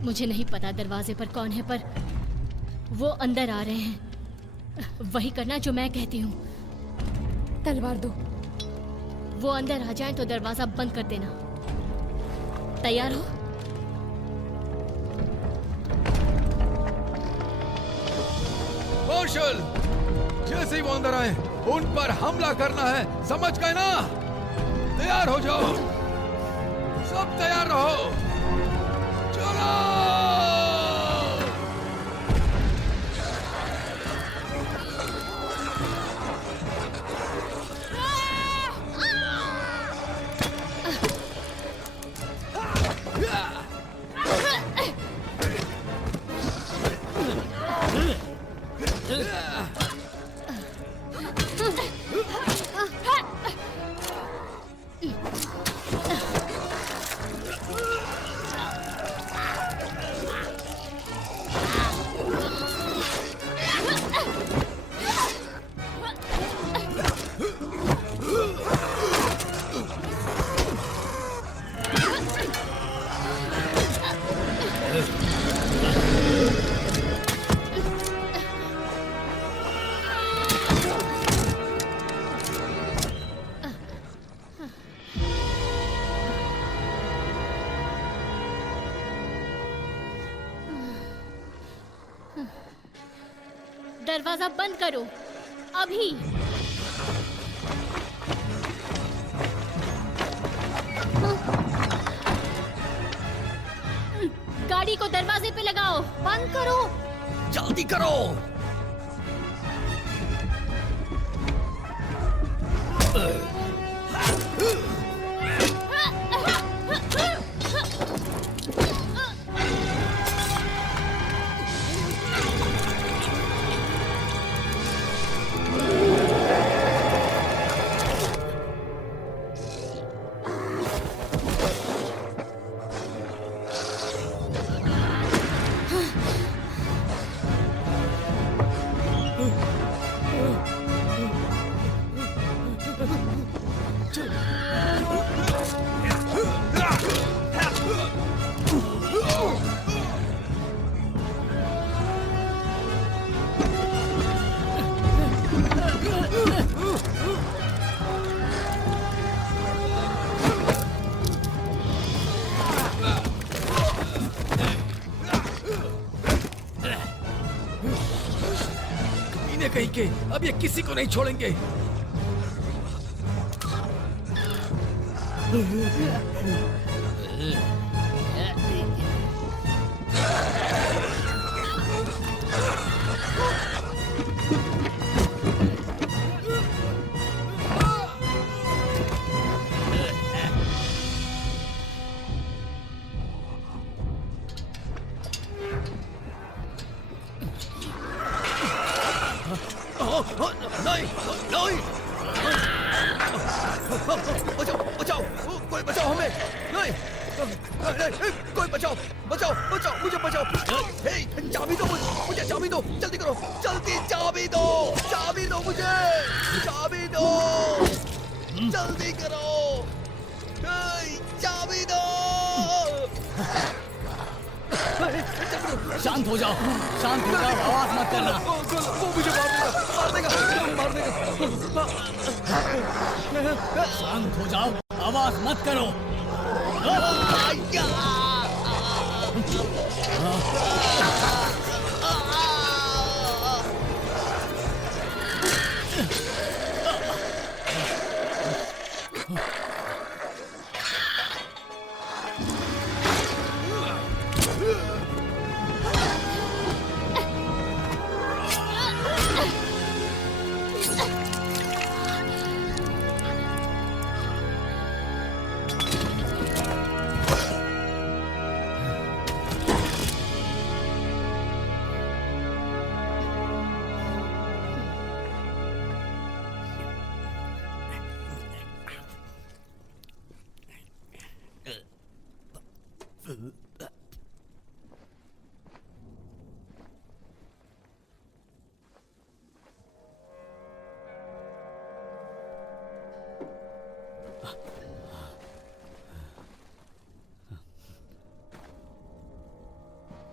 मुझे नहीं पता दरवाजे पर कौन है, पर वो अंदर आ रहे हैं। वही करना जो मैं कहती हूँ। तलवार दो। वो अंदर आ जाएं तो दरवाजा बंद कर देना। तैयार हो? मार्शल, जैसे ही वो अंदर आए उन पर हमला करना है, समझ गए ना? तैयार हो जाओ, सब तैयार रहो। चलो। दरवाजा बंद करो अभी। गाड़ी को दरवाजे पे लगाओ। बंद करो। जल्दी करो। कमीने कहीं के, अब ये किसी को नहीं छोड़ेंगे। नहीं, नहीं, बचाओ, बचाओ, कोई बचाओ हमें, नहीं, नहीं, कोई बचाओ, बचाओ, बचाओ, मुझे बचाओ, हे, चाबी दो मुझे चाबी दो, जल्दी करो, जल्दी चाबी दो मुझे, चाबी दो, जल्दी करो, चाबी दो। शांत हो जाओ, आवाज मत करना। वो मुझे मार देगा। शांत हो जाओ, आवाज मत करो।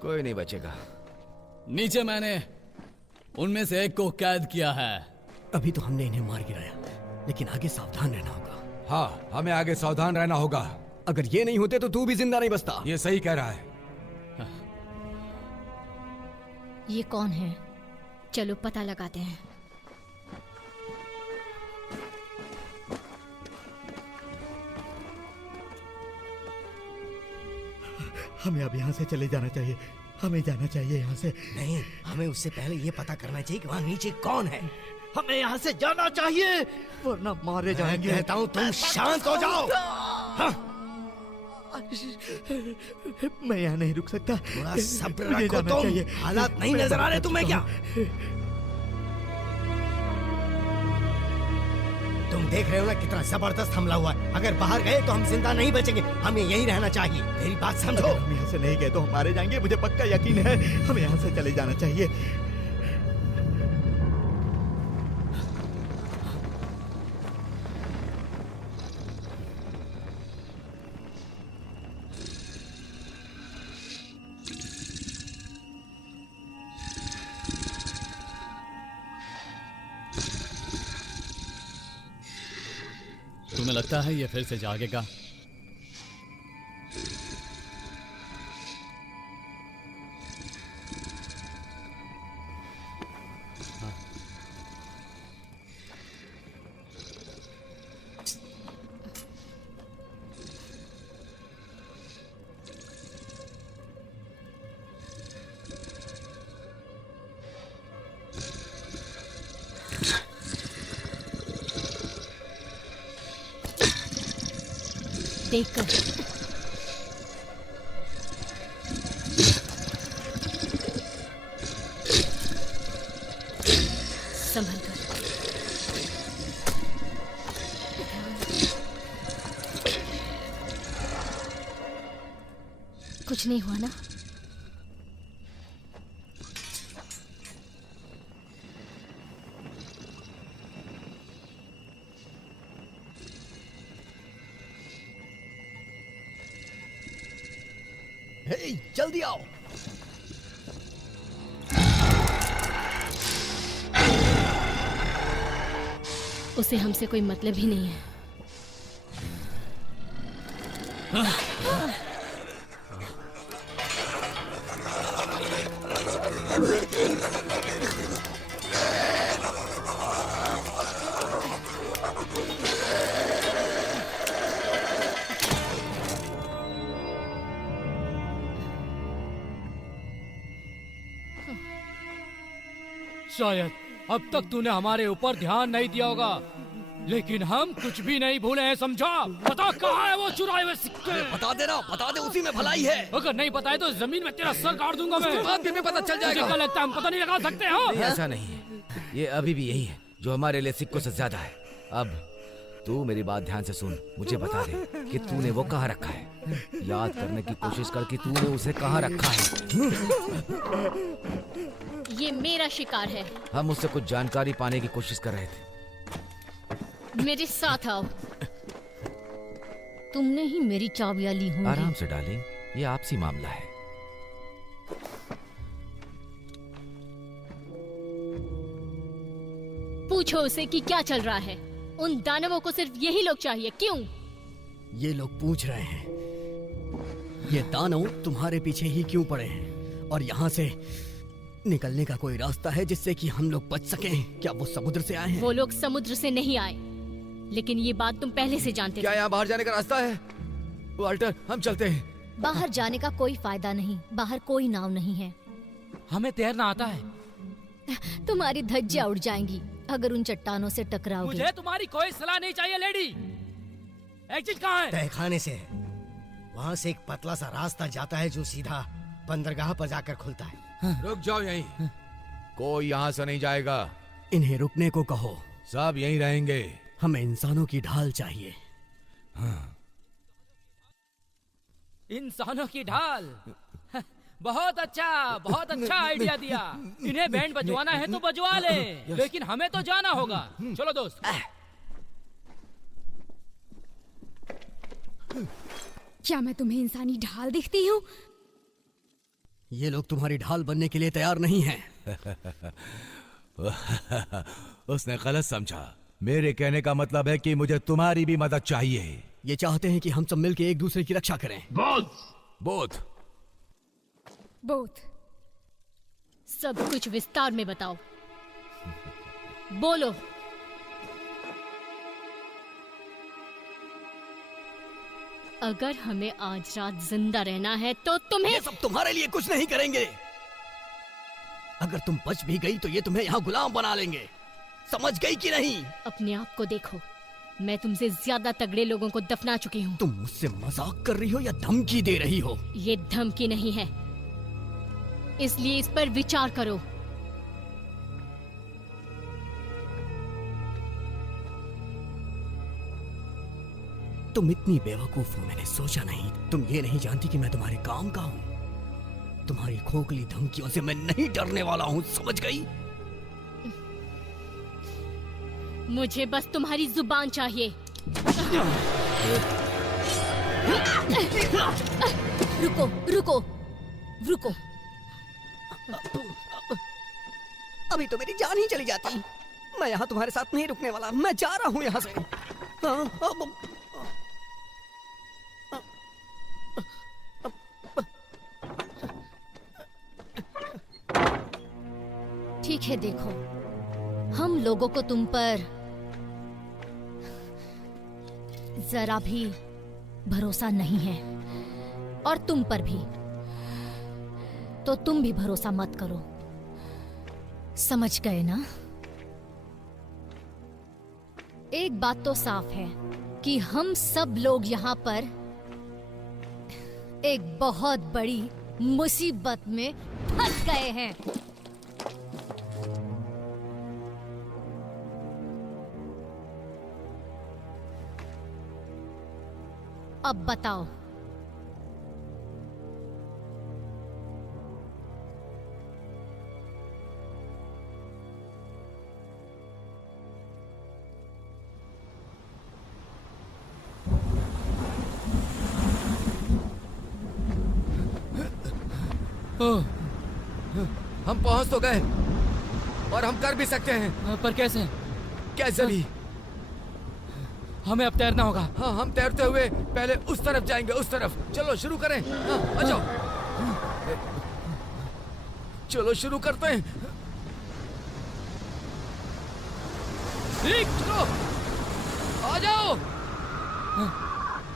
कोई नहीं बचेगा। नीचे मैंने उनमें से एक को कैद किया है। अभी तो हमने इन्हें मार गिराया, लेकिन आगे सावधान रहना होगा। हाँ, हमें आगे सावधान रहना होगा। अगर ये नहीं होते तो तू भी जिंदा नहीं बचता। ये सही कह रहा है। ये कौन है? चलो पता लगाते हैं। हमें अब यहाँ से चले जाना चाहिए, हमें जाना चाहिए यहाँ से। नहीं, हमें उससे पहले ये पता करना चाहिए कि वहाँ नीचे कौन है। हमें यहाँ से जाना चाहिए, वरना मारे जाएंगे। कहता हूँ तुम शांत हो जाओ। हाँ। मैं यहाँ नहीं रुक सकता। थोड़ा सब्र मुझे रखो जाना तुम। चाहिए। हालात नहीं नजर आ रहे तुम्हें क्या? तुम देख रहे हो ना कितना जबरदस्त हमला हुआ है। अगर बाहर गए तो हम जिंदा नहीं बचेंगे। हमें यहीं रहना चाहिए। मेरी बात समझो। हम यहाँ से नहीं गए तो हम मारे जाएंगे, मुझे पक्का यकीन है। हमें यहाँ से चले जाना चाहिए। तुम्हें लगता है ये फिर से जागेगा? देखकर संभल कर। कुछ नहीं हुआ ना? हे, जल्दी आओ। उसे हमसे कोई मतलब ही नहीं है। शायद अब तक तूने हमारे ऊपर ध्यान नहीं दिया होगा, लेकिन हम कुछ भी नहीं भूले हैं, समझा? बता कहाँ है वो चुराए हुए सिक्के? बता देना, बता दे, उसी में भलाई है। अगर नहीं बताए तो जमीन में तेरा सर काट दूंगा मैं। बाद में पता चल जाएगा। मुझे क्या लगता है हम पता नहीं लगा सकते हो? ऐसा नहीं है, ये अभी भी यही है जो हमारे लिए सिक्कों से ज्यादा है। अब तू मेरी बात ध्यान से सुन, मुझे बता दे कि तूने वो कहाँ रखा है। याद करने की कोशिश कर कि तूने उसे कहाँ रखा है। ये मेरा शिकार है। हम उससे कुछ जानकारी पाने की कोशिश कर रहे थे। मेरे साथ आओ। तुमने ही मेरी चाबियां ली होंगी। आराम से डार्लिंग, ये आपसी मामला है। पूछो उसे कि क्या चल रहा है। उन दानवों को सिर्फ यही लोग चाहिए, क्यों? ये लोग पूछ रहे हैं ये दानव तुम्हारे पीछे ही क्यों पड़े हैं, और यहाँ से निकलने का कोई रास्ता है जिससे कि हम लोग बच सकें? क्या वो समुद्र से आए हैं? वो लोग समुद्र से नहीं आए, लेकिन ये बात तुम पहले से जानते क्या थे। यहाँ बाहर जाने का रास्ता है? वाल्टर, हम चलते हैं। बाहर जाने का कोई फायदा नहीं, बाहर कोई नाव नहीं है। हमें तैरना आता है। तुम्हारी धज्जियां उड़ जाएंगी अगर उन चट्टानों से टकराओगे। मुझे तुम्हारी कोई सलाह नहीं चाहिए लेडी। एग्जिट कहाँ है? तहखाने से है। वहाँ से एक पतला सा रास्ता जाता है जो सीधा बंदरगाह पर जाकर खुलता है। रुक जाओ यहीं, कोई यहाँ से नहीं जाएगा। इन्हें रुकने को कहो, सब यहीं रहेंगे। हमें इंसानों की ढाल चाहिए। इंसानों की ढाल। बहुत अच्छा आइडिया दिया। इन्हें बैंड बजवाना है तो बजवा ले, लेकिन हमें तो जाना होगा। चलो दोस्त। क्या मैं तुम्हें इंसानी ढाल दिखती हूँ? ये लोग तुम्हारी ढाल बनने के लिए तैयार नहीं हैं। उसने गलत समझा। मेरे कहने का मतलब है कि मुझे तुम्हारी भी मदद चाहिए। ये चाहते हैं कि हम सब मिलकर एक दूसरे की रक्षा करें। बोध बोथ। सब कुछ विस्तार में बताओ। बोलो। अगर हमें आज रात जिंदा रहना है तो तुम्हें ये सब तुम्हारे लिए कुछ नहीं करेंगे। अगर तुम बच भी गई तो ये तुम्हें यहाँ गुलाम बना लेंगे। समझ गई कि नहीं? अपने आप को देखो, मैं तुमसे ज्यादा तगड़े लोगों को दफना चुकी हूँ। तुम मुझसे मजाक कर रही हो या धमकी दे रही हो? ये धमकी नहीं है, इसलिए इस पर विचार करो। तुम इतनी बेवकूफ हो, मैंने सोचा नहीं। तुम ये नहीं जानती कि मैं तुम्हारे काम का हूँ। तुम्हारी खोखली धमकियों से मैं नहीं डरने वाला हूँ, समझ गई? मुझे बस तुम्हारी जुबान चाहिए। रुको रुको रुको। अभी तो मेरी जान ही चली जाती। मैं यहाँ तुम्हारे साथ नहीं रुकने वाला। मैं जा रहा हूँ यहाँ से। ठीक है, देखो, हम लोगों को तुम पर जरा भी भरोसा नहीं है, और तुम पर भी। तो तुम भी भरोसा मत करो, समझ गए ना? एक बात तो साफ है कि हम सब लोग यहाँ पर एक बहुत बड़ी मुसीबत में फंस गए हैं। अब बताओ, हम पहुंच तो गए और हम कर भी सकते हैं, पर कैसे? कैसे भी। हमें अब तैरना होगा। हाँ, हम तैरते हुए पहले उस तरफ जाएंगे, उस तरफ। चलो शुरू करें। हाँ, आ जाओ। चलो शुरू करते हैं। ठीक, चलो आ जाओ।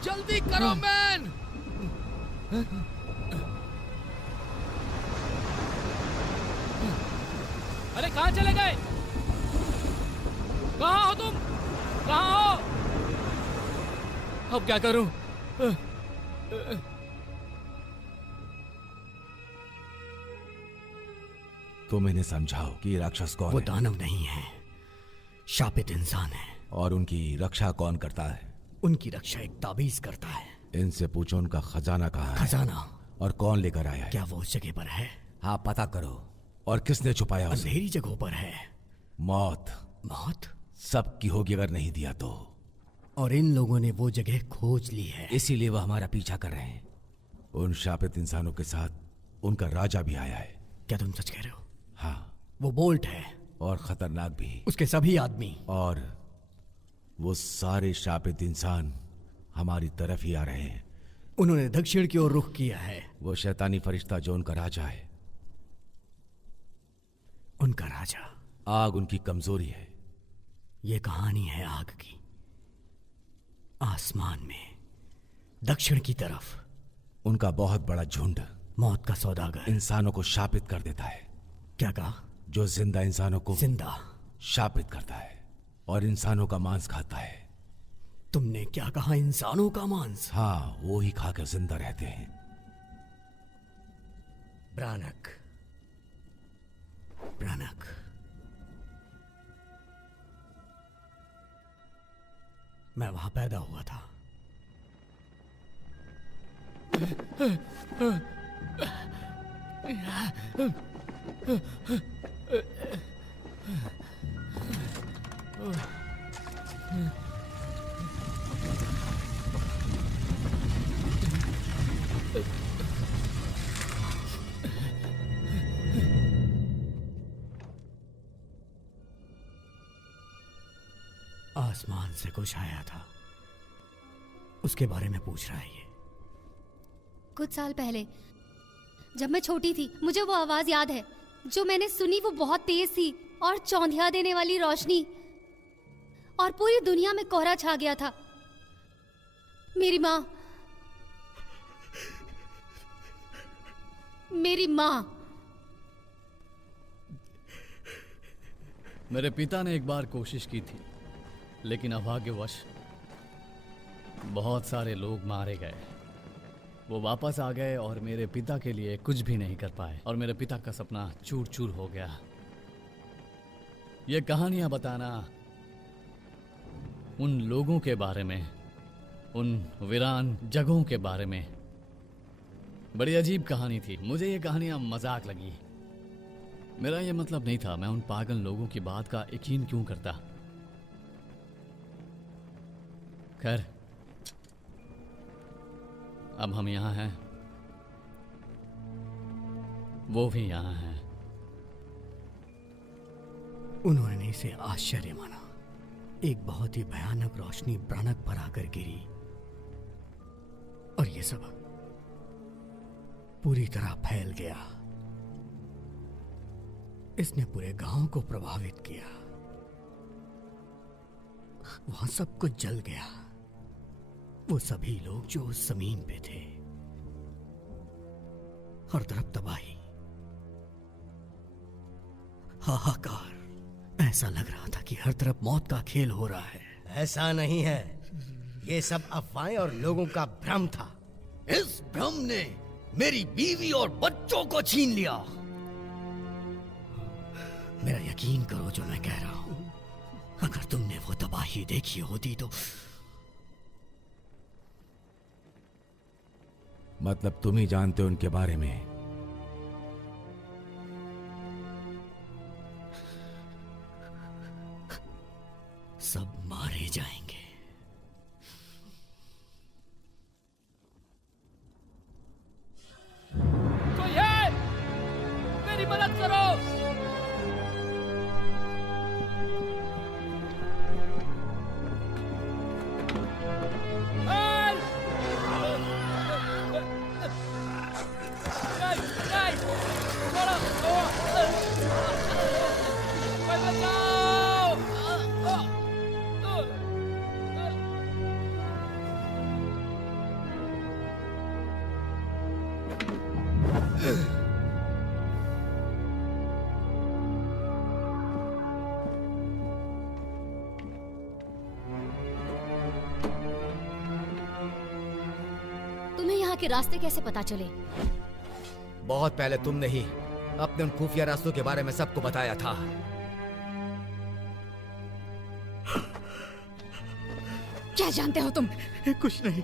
जल्दी करो मैन। अरे कहाँ चले गए? कहाँ हो तुम? कहाँ हो? अब क्या करूं? तुम इन्हें समझाओ कि राक्षस कौन वो है दानव नहीं है, शापित इंसान है। और उनकी रक्षा कौन करता है। उनकी रक्षा एक ताबीज करता है। इनसे पूछो उनका खजाना कहाँ है खजाना और कौन लेकर आया है। क्या वो उस जगह पर है? हाँ, पता करो। और किसने छुपाया उसे। अंधेरी जगहों पर है। मौत मौत सबकी होगी अगर नहीं दिया तो। और इन लोगों ने वो जगह खोज ली है, इसीलिए वह हमारा पीछा कर रहे हैं। उन शापित इंसानों के साथ उनका राजा भी आया है। क्या तुम सच कह रहे हो? हाँ, वो बोल्ट है और खतरनाक भी। उसके सभी आदमी। और वो सारे शापित इंसान हमारी तरफ ही आ रहे हैं। उन्होंने दक्षिण की ओर रुख किया है। वो शैतानी फरिश्ता जो उनका राजा है, उनका राजा। आग उनकी कमजोरी है। ये कहानी है आग की। आसमान में दक्षिण की तरफ उनका बहुत बड़ा झुंड मौत का सौदागर इंसानों को शापित कर देता है। क्या कहा? जो जिंदा इंसानों को जिंदा शापित करता है और इंसानों का मांस खाता है। तुमने क्या कहा? इंसानों का मांस? हाँ, वो ही खाकर जिंदा रहते हैं। ब्रानक, ब्रानक। मैं वहां पैदा हुआ था। आसमान से कुछ आया था, उसके बारे में पूछ रहा है ये। कुछ साल पहले जब मैं छोटी थी, मुझे वो आवाज याद है जो मैंने सुनी। वो बहुत तेज थी और चौंधिया देने वाली रोशनी, और पूरी दुनिया में कोहरा छा गया था। मेरी माँ, मेरी माँ। मेरे पिता ने एक बार कोशिश की थी, लेकिन अभाग्यवश बहुत सारे लोग मारे गए। वो वापस आ गए और मेरे पिता के लिए कुछ भी नहीं कर पाए, और मेरे पिता का सपना चूर चूर हो गया। ये कहानियां बताना उन लोगों के बारे में, उन वीरान जगहों के बारे में, बड़ी अजीब कहानी थी। मुझे ये कहानियां मजाक लगी। मेरा ये मतलब नहीं था। मैं उन पागल लोगों की बात का यकीन क्यों करता। खैर, अब हम यहां हैं, वो भी यहां हैं। उन्होंने इसे आश्चर्य माना। एक बहुत ही भयानक रोशनी ब्रानक पर आकर गिरी, और ये सब पूरी तरह फैल गया। इसने पूरे गांव को प्रभावित किया। वहां सब कुछ जल गया। वो सभी लोग जो उस जमीन पे थे। हर तरफ तबाही, हाहाकार। ऐसा लग रहा था कि हर तरफ मौत का खेल हो रहा है। ऐसा नहीं है, ये सब अफवाहें और लोगों का भ्रम था। इस भ्रम ने मेरी बीवी और बच्चों को छीन लिया। मेरा यकीन करो जो मैं कह रहा हूं। अगर तुमने वो तबाही देखी होती तो। मतलब तुम ही जानते हो उनके बारे में। सब मारे जाएंगे। कोई है? मेरी मदद करो। के रास्ते कैसे पता चले? बहुत पहले तुमने ही अपने उन खुफिया रास्तों के बारे में सबको बताया था। क्या जानते हो तुम? कुछ नहीं,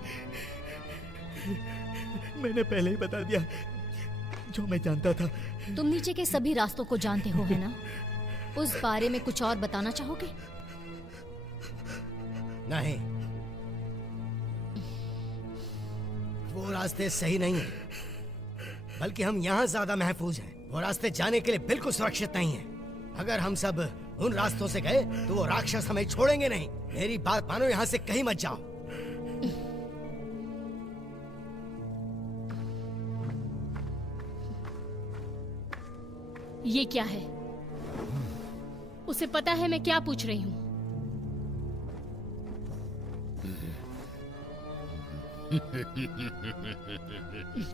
मैंने पहले ही बता दिया जो मैं जानता था। तुम नीचे के सभी रास्तों को जानते हो, है ना? उस बारे में कुछ और बताना चाहोगे? नहीं, वो रास्ते सही नहीं है, बल्कि हम यहाँ ज्यादा महफूज हैं। वो रास्ते जाने के लिए बिल्कुल सुरक्षित नहीं हैं। अगर हम सब उन रास्तों से गए तो वो राक्षस हमें छोड़ेंगे नहीं। मेरी बात मानो, यहाँ से कहीं मत जाओ। ये क्या है? उसे पता है मैं क्या पूछ रही हूँ।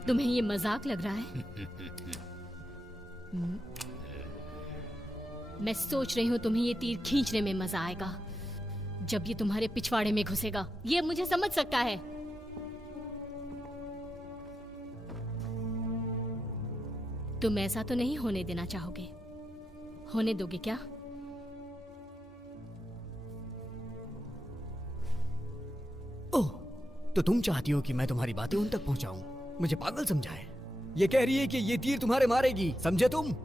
तुम्हें ये मजाक लग रहा है? मैं सोच रही हूँ तुम्हें ये तीर खींचने में मजा आएगा जब ये तुम्हारे पिछवाड़े में घुसेगा। ये मुझे समझ सकता है। तुम ऐसा तो नहीं होने देना चाहोगे? होने दोगे क्या? ओह, तो तुम चाहती हो कि मैं तुम्हारी बातें उन तक पहुंचाऊं? मुझे पागल समझाए? ये कह रही है कि ये तीर तुम्हारे मारेगी, समझे तुम?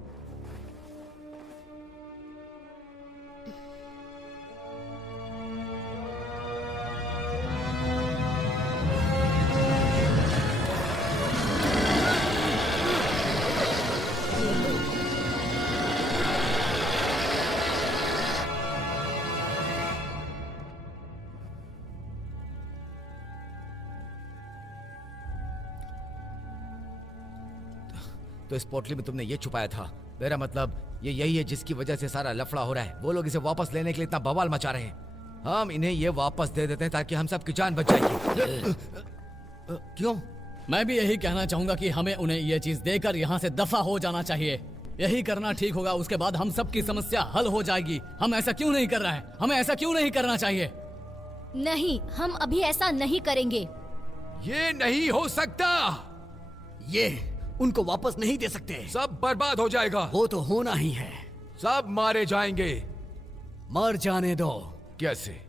तो इस पोटली में तुमने ये छुपाया था। मेरा मतलब ये यही है जिसकी वजह से सारा लफड़ा हो रहा है। वो लोग इसे वापस लेने के लिए इतना बवाल मचा रहे हैं। हम इन्हें ये वापस दे देते हैं ताकि हम सबकी जान बच जाएगी। क्यों? मैं भी यही कहना चाहूंगा कि हमें उन्हें ये चीज देकर यहाँ से दफा हो जाना चाहिए। यही करना ठीक होगा। उसके बाद हम सबकी समस्या हल हो जाएगी। हम ऐसा क्यों नहीं कर रहे हैं? हमें ऐसा क्यों नहीं करना चाहिए? नहीं, हम अभी ऐसा नहीं करेंगे। ये नहीं हो सकता। ये उनको वापस नहीं दे सकते। सब बर्बाद हो जाएगा। वो तो होना ही है। सब मारे जाएंगे। मर जाने दो। कैसे?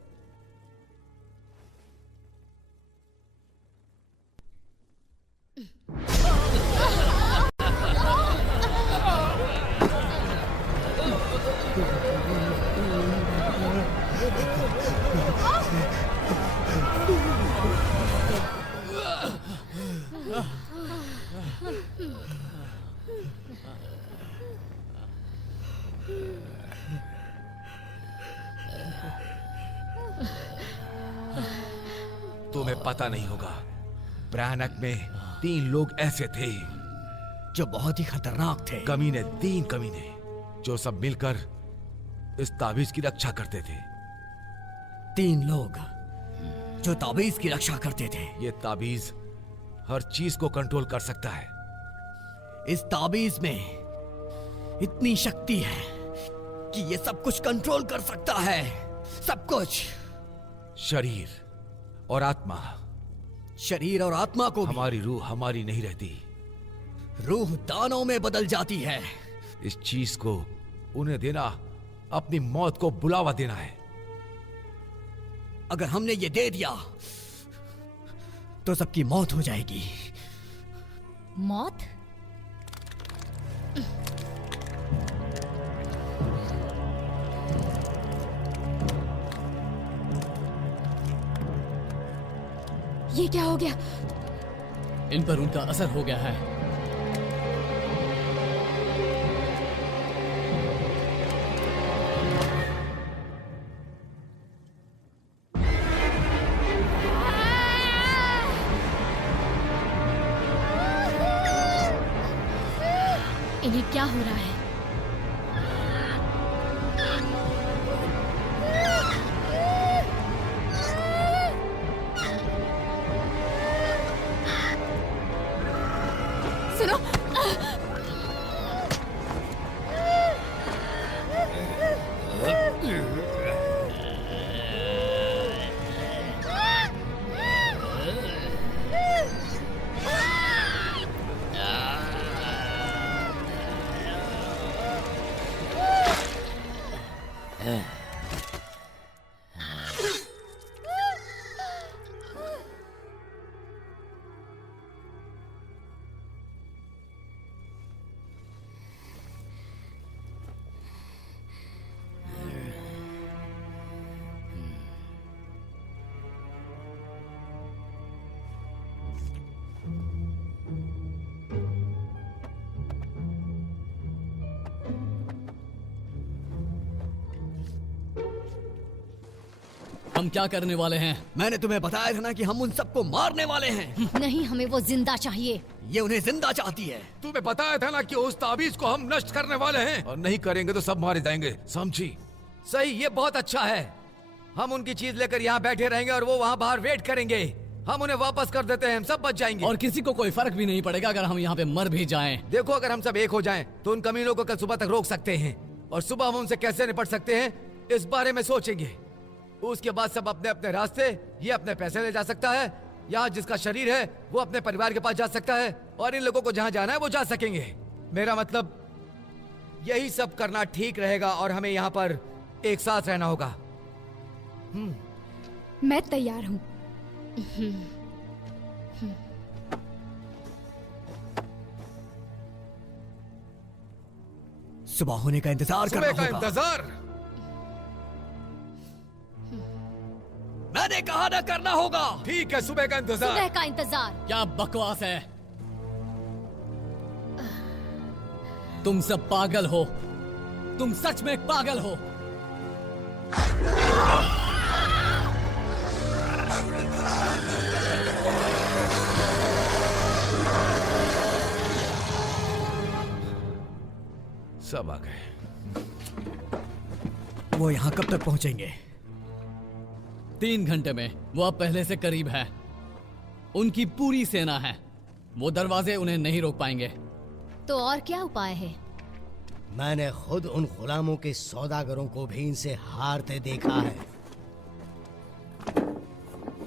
तुम्हें पता नहीं होगा, भयानक में 3 लोग ऐसे थे जो बहुत ही खतरनाक थे। कमीने, 3 कमीने जो सब मिलकर इस ताबीज की रक्षा करते थे। 3 लोग जो ताबीज की रक्षा करते थे। ये ताबीज हर चीज को कंट्रोल कर सकता है। इस ताबीज में इतनी शक्ति है कि ये सब कुछ कंट्रोल कर सकता है। सब कुछ। शरीर और आत्मा। शरीर और आत्मा को भी। हमारी रूह हमारी नहीं रहती। रूह दानों में बदल जाती है। इस चीज को उन्हें देना अपनी मौत को बुलावा देना है। अगर हमने ये दे दिया तो सबकी मौत हो जाएगी। मौत? ये क्या हो गया? इन पर उनका असर हो गया है। इन्हें क्या हो रहा है? सुनो, हम क्या करने वाले हैं? मैंने तुम्हें बताया था ना कि हम उन सबको मारने वाले हैं। नहीं, हमें वो जिंदा चाहिए। ये उन्हें जिंदा चाहती है। तुम्हें बताया था ना कि उस ताबीज को हम नष्ट करने वाले हैं और नहीं करेंगे तो सब मारे जाएंगे, समझी? सही, ये बहुत अच्छा है। हम उनकी चीज लेकर यहाँ बैठे रहेंगे और वो वहाँ बाहर वेट करेंगे। हम उन्हें वापस कर देते हैं, हम सब बच जाएंगे। और किसी को कोई फर्क भी नहीं पड़ेगा अगर हम यहाँ पे मर भी जाएं। देखो, अगर हम सब एक हो जाएं, तो उन कमीनों को कल सुबह तक रोक सकते हैं और सुबह हम उनसे कैसे निपट सकते हैं इस बारे में सोचेंगे। उसके बाद सब अपने अपने रास्ते, ये अपने पैसे ले जा सकता है, यहाँ जिसका शरीर है वो अपने परिवार के पास जा सकता है और इन लोगों को जहाँ जाना है वो जा सकेंगे। मेरा मतलब यही सब करना ठीक रहेगा और हमें यहाँ पर एक साथ रहना होगा। मैं तैयार हूँ। सुबह होने का इंतजार सुबह का इंतजार? मैंने कहा ना करना होगा। ठीक है, सुबह का इंतजार। सुबह का इंतजार? क्या बकवास है। तुम सब पागल हो। तुम सच में पागल हो। सब आ गए। वो यहाँ कब तक पहुंचेंगे? 3 घंटे में। वो अब पहले से करीब है। उनकी पूरी सेना है। वो दरवाजे उन्हें नहीं रोक पाएंगे। तो और क्या उपाय है? मैंने खुद उन गुलामों के सौदागरों को भी इनसे हारते देखा है।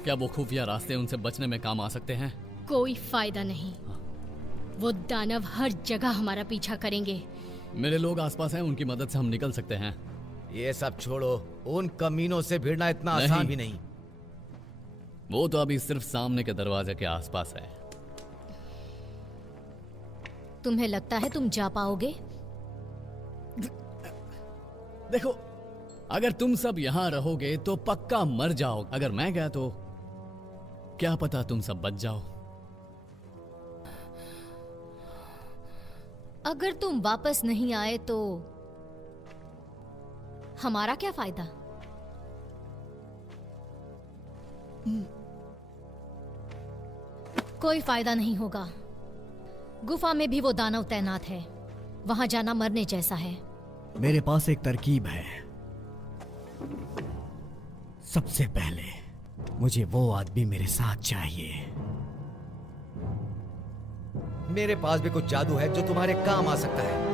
क्या वो खुफिया रास्ते उनसे बचने में काम आ सकते हैं? कोई फायदा नहीं। वो दानव हर जगह हमारा पीछा करेंगे। मेरे लोग आसपास हैं, उनकी मदद से हम निकल सकते हैं। ये सब छोड़ो, उन कमीनों से भिड़ना इतना आसान भी नहीं। वो तो अभी सिर्फ सामने के दरवाजे के आसपास है। तुम्हें लगता है तुम जा पाओगे? देखो, अगर तुम सब यहाँ रहोगे तो पक्का मर जाओ। अगर मैं गया तो क्या पता तुम सब बच जाओ। अगर तुम वापस नहीं आए तो हमारा क्या फायदा? कोई फायदा नहीं होगा। गुफा में भी वो दानव तैनात है। वहां जाना मरने जैसा है। मेरे पास एक तरकीब है। सबसे पहले मुझे वो आदमी मेरे साथ चाहिए। मेरे पास भी कुछ जादू है जो तुम्हारे काम आ सकता है।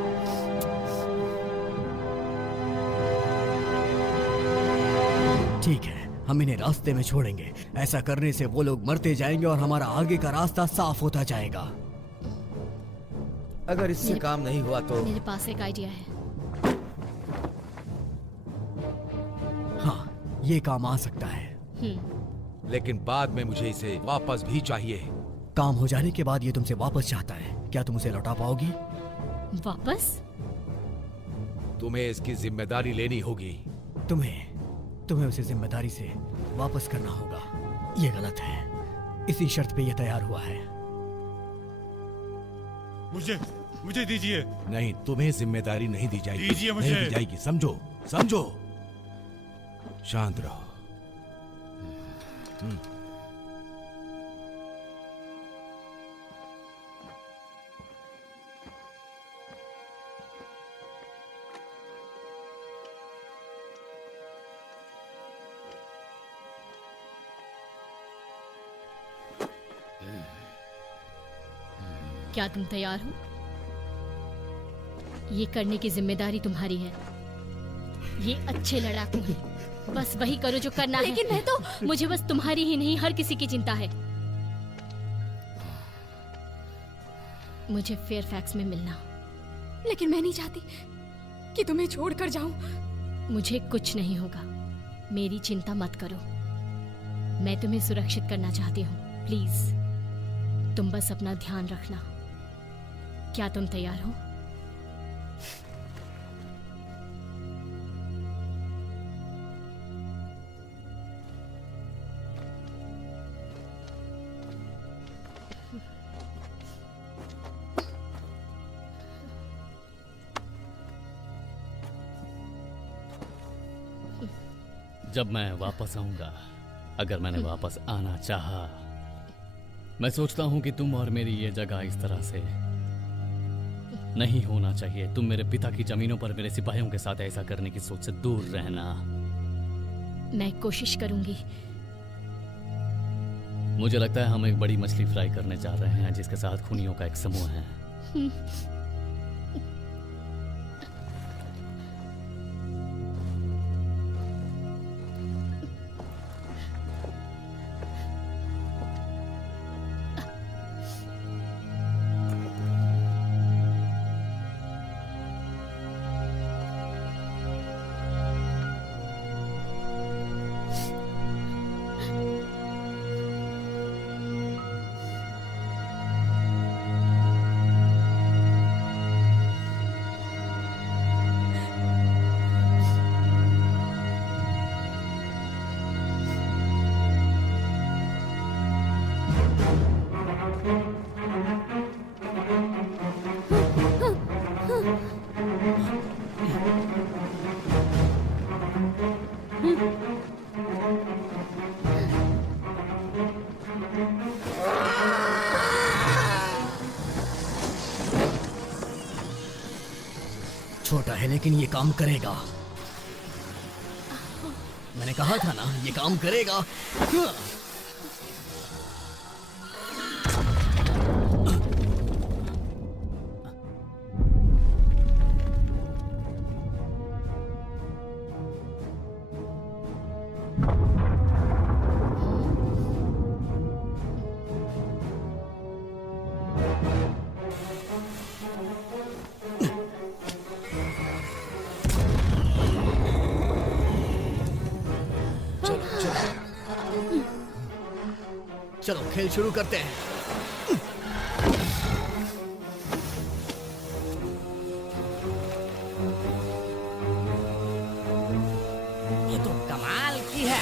ठीक है, हम इन्हें रास्ते में छोड़ेंगे। ऐसा करने से वो लोग मरते जाएंगे और हमारा आगे का रास्ता साफ होता जाएगा। अगर इससे काम नहीं हुआ तो मेरे पास एक आइडिया है। हाँ, ये काम आ सकता है। लेकिन बाद में मुझे इसे वापस भी चाहिए। काम हो जाने के बाद ये तुमसे वापस चाहता है। क्या तुम उसे लौटा पाओगी? वापस? तुम्हें इसकी जिम्मेदारी लेनी होगी। तुम्हें उसे जिम्मेदारी से वापस करना होगा। ये गलत है। इसी शर्त पे ये तैयार हुआ है। मुझे दीजिए। नहीं, तुम्हें जिम्मेदारी नहीं दी जाएगी। दीजिए मुझे। नहीं दी जाएगी, समझो समझो। शांत रहो। क्या तुम तैयार हो? ये करने की जिम्मेदारी तुम्हारी है। ये अच्छे लड़ाकू हैं। बस वही करो जो करना है। लेकिन मैं तो मुझे बस तुम्हारी ही नहीं, हर किसी की चिंता है। मुझे फेयरफैक्स में मिलना। लेकिन मैं नहीं चाहती कि तुम्हें छोड़कर जाऊं। मुझे कुछ नहीं होगा। मेरी चिंता मत करो। मैं तुम्हें सुरक्षित करना चाहती हूँ। प्लीज तुम बस अपना ध्यान रखना। क्या तुम तैयार हो? जब मैं वापस आऊंगा, अगर मैंने वापस आना चाहा, मैं सोचता हूं कि तुम और मेरी ये जगह इस तरह से नहीं होना चाहिए। तुम मेरे पिता की जमीनों पर मेरे सिपाहियों के साथ ऐसा करने की सोच से दूर रहना। मैं कोशिश करूंगी। मुझे लगता है हम एक बड़ी मछली फ्राई करने जा रहे हैं जिसके साथ खूनियों का एक समूह है। छोटा है लेकिन ये काम करेगा। मैंने कहा था ना ये काम करेगा। चलो खेल शुरू करते हैं। ये तो कमाल की है।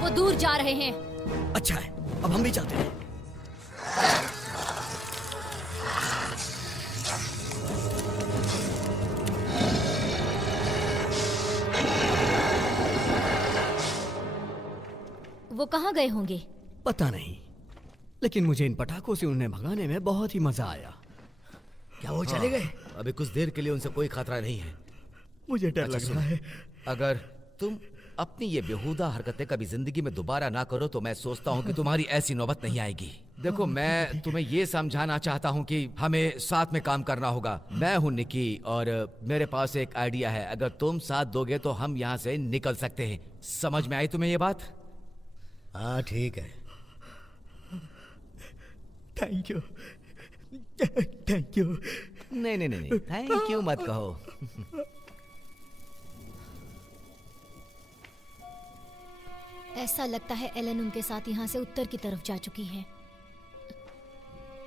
वो दूर जा रहे हैं। अच्छा है, अब हम भी चलते हैं। वो कहाँ गए होंगे? पता नहीं, लेकिन मुझे इन पटाखों से उन्हें भगाने में बहुत ही मजा आया। क्या वो चले गए? अभी कुछ देर के लिए उनसे कोई खतरा नहीं है। मुझे डर लग रहा है। अगर तुम अपनी ये बेहुदा हरकतें कभी जिंदगी में दोबारा ना करो तो मैं सोचता हूँ कि तुम्हारी ऐसी नौबत नहीं आएगी। देखो, मैं तुम्हें ये समझाना चाहता हूँ कि हमें साथ में काम करना होगा। मैं हूँ निकी और मेरे पास एक आइडिया है। अगर तुम साथ दोगे तो हम यहाँ से निकल सकते हैं। समझ में आई तुम्हें ये बात? हाँ ठीक है। Thank you, thank you. नहीं नहीं नहीं, थैंक यू मत कहो। ऐसा लगता है एलन उनके साथ यहाँ से उत्तर की तरफ जा चुकी है।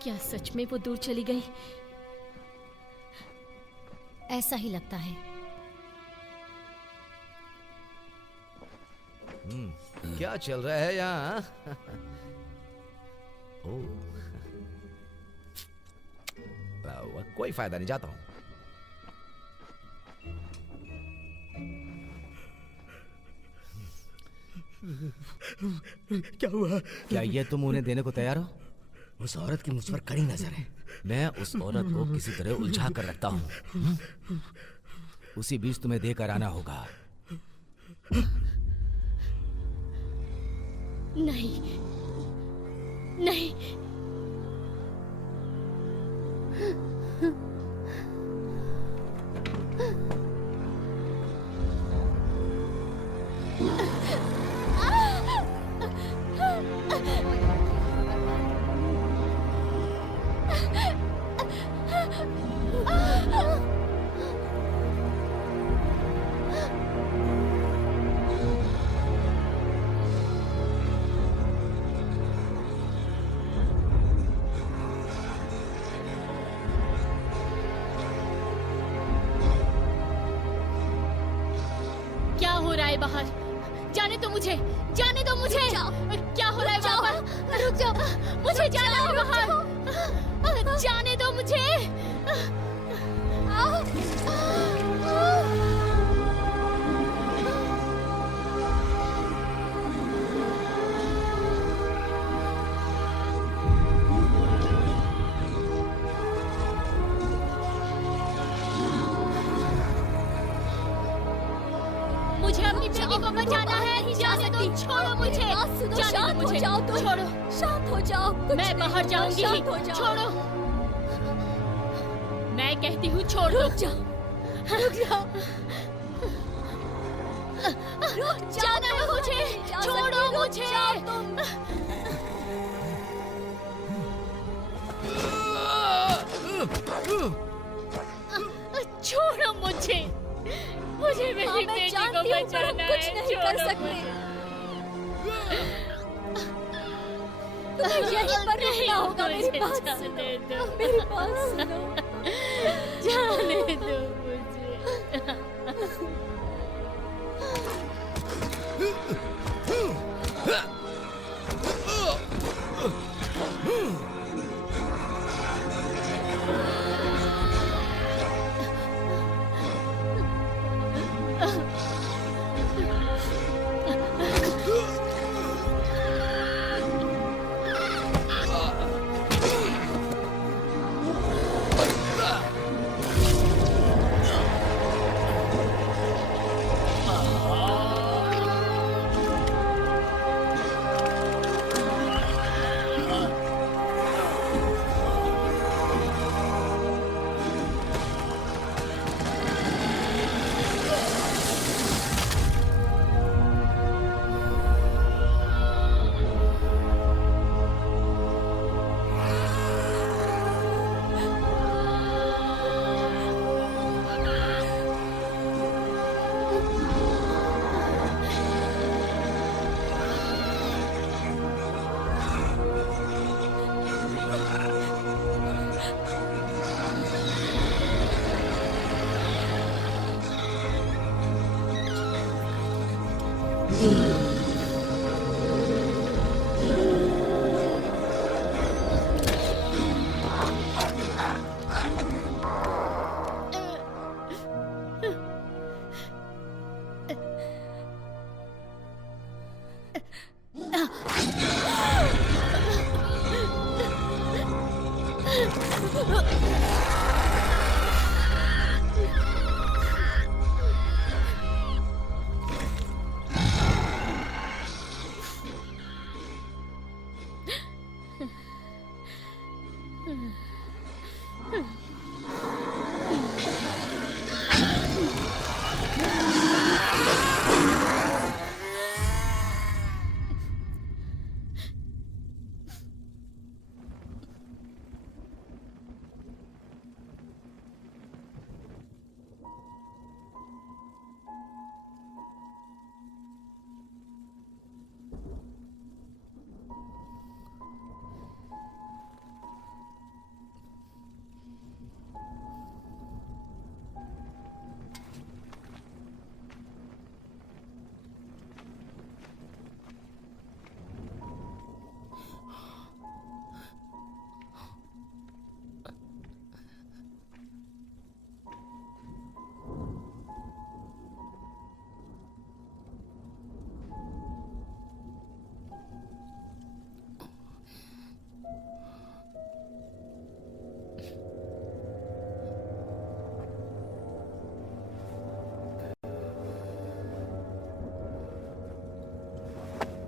क्या सच में वो दूर चली गई? ऐसा ही लगता है। क्या चल रहा है यहाँ? कोई फायदा नहीं, जाता हूँ। क्या हुआ? क्या ये तुम उन्हें देने को तैयार हो? उस औरत की मुझ पर कड़ी नजर है। मैं उस औरत को किसी तरह उलझा कर रखता हूँ। उसी बीच तुम्हें देकर आना होगा। नहीं नहीं, क्या हो रहा है बाहर? जाने दो मुझे, जाने दो मुझे। क्या हो रहा है वहाँ पर? रुक जाओ, मुझे जाना है बाहर। जाने दो मुझे। मुझे अपनी बेटी को बचाना है। जाने दो, छोड़ो मुझे। जाने दो मुझे, छोड़ो। शांत हो जाओ। मैं बाहर जाऊंगी। छोड़ो, मैं कहती हूँ छोड़ो। रुक जाओ, रुक जाओ। जाना है मुझे, छोड़ो मुझे। छोड़ो मुझे, मुझे मेरी बेटी को बचाना है। कुछ नहीं कर सकते। तुम्हें यहीं पर रहना होगा। मेरी बात सुनो, मेरी बात सुनो। जाने दो मुझे।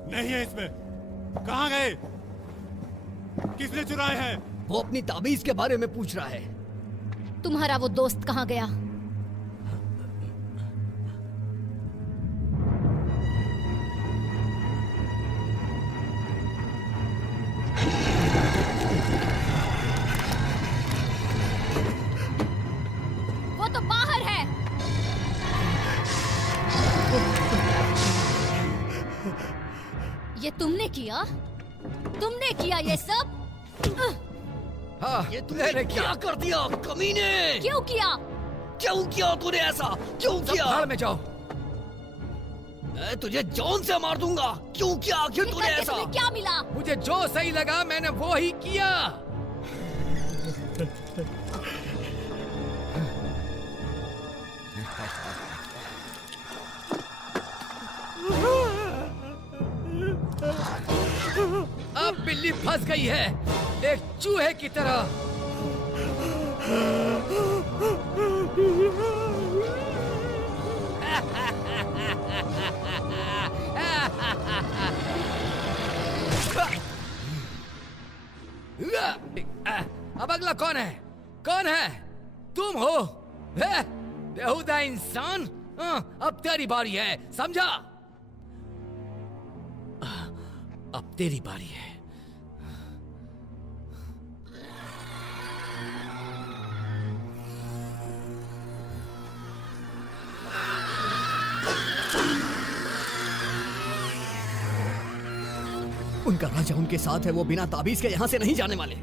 नहीं है इसमें। कहाँ गए? किसने चुराए हैं? वो अपनी ताबीज के बारे में पूछ रहा है। तुम्हारा वो दोस्त कहाँ गया? वो तो बाहर है। ये तुमने किया? तुमने किया ये सब? हाँ, ये तूने क्या कर दिया कमीने? क्यों किया? क्यों किया तूने ऐसा? क्यों किया? भाड़ में जाओ। मैं तुझे जॉन से मार दूंगा। क्यों किया आखिर तूने ऐसा? तुम्हें क्या मिला? मुझे जो सही लगा मैंने वो ही किया। अब बिल्ली फंस गई है एक चूहे की तरह। अब अगला कौन है? कौन है? तुम हो बेहुदा इंसान। अब तेरी बारी है, समझा? अब तेरी बारी है। उनका राजा उनके साथ है, वो बिना ताबीज के यहां से नहीं जाने वाले।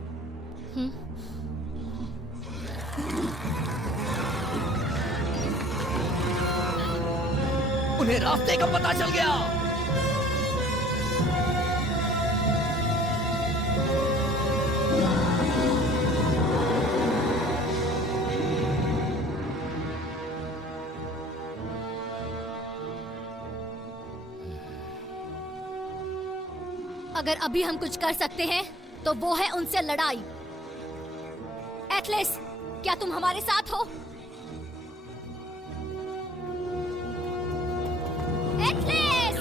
उन्हें रास्ते का पता चल गया। अगर अभी हम कुछ कर सकते हैं तो वो है उनसे लड़ाई। एथलेस, क्या तुम हमारे साथ हो? एथलेस!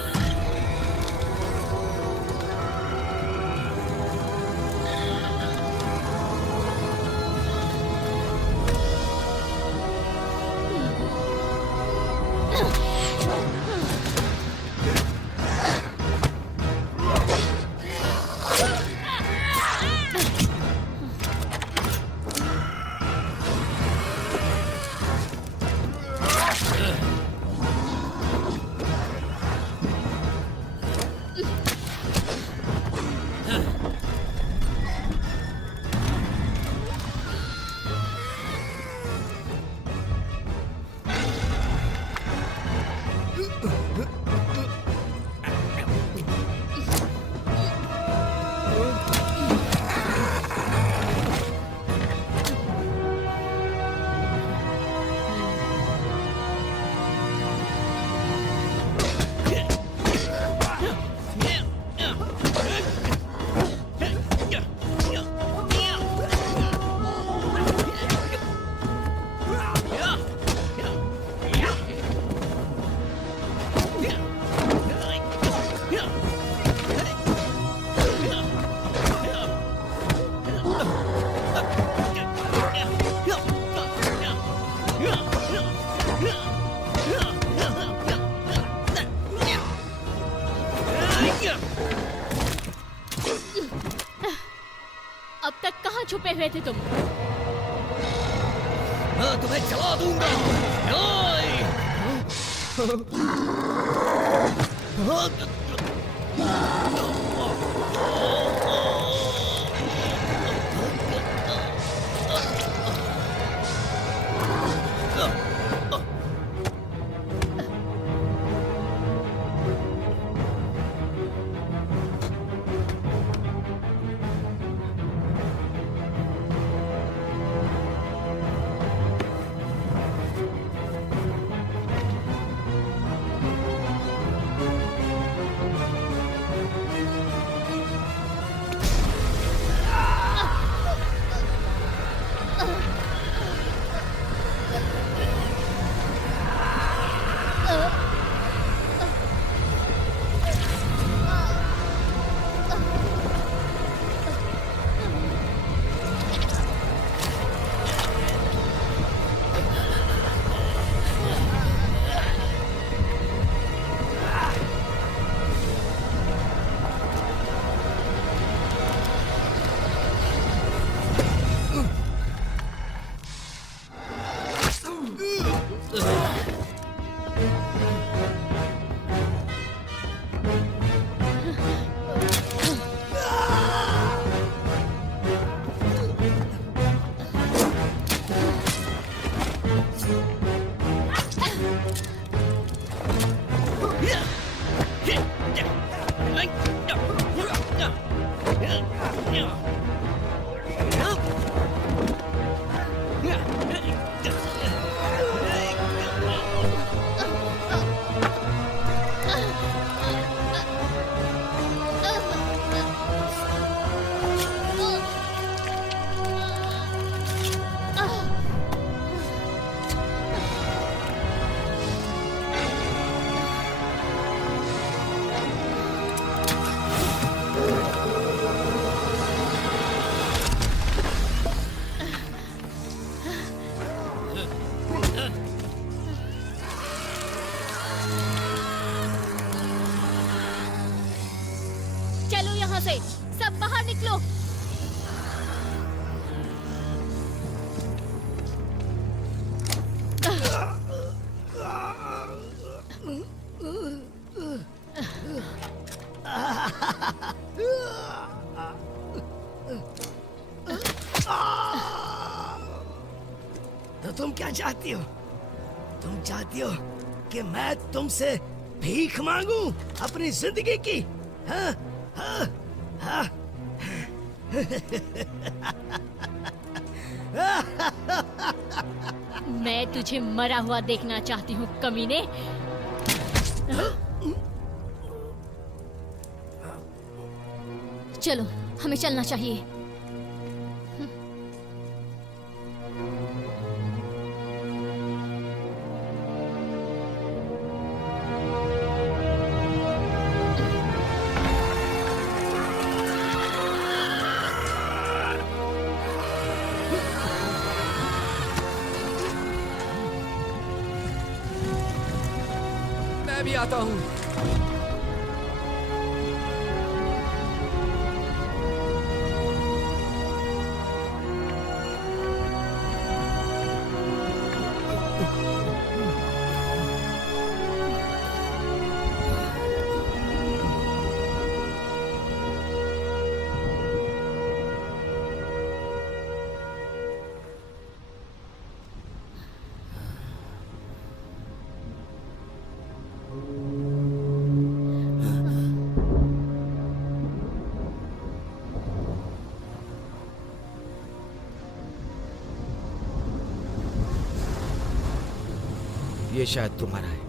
अब तक कहाँ छुपे हुए थे तुम? मैं तुम्हें जला दूंगा। चलो यहाँ से, सब बाहर निकलो। तो तुम क्या चाहती हो? तुम चाहती हो कि मैं तुमसे भीख मांगू अपनी जिंदगी की? हाँ? हाँ? हाँ? मैं तुझे मरा हुआ देखना चाहती हूँ, कमीने। चलो, हमें चलना चाहिए। मैं भी आता हूँ। ये शायद तुम्हारा है।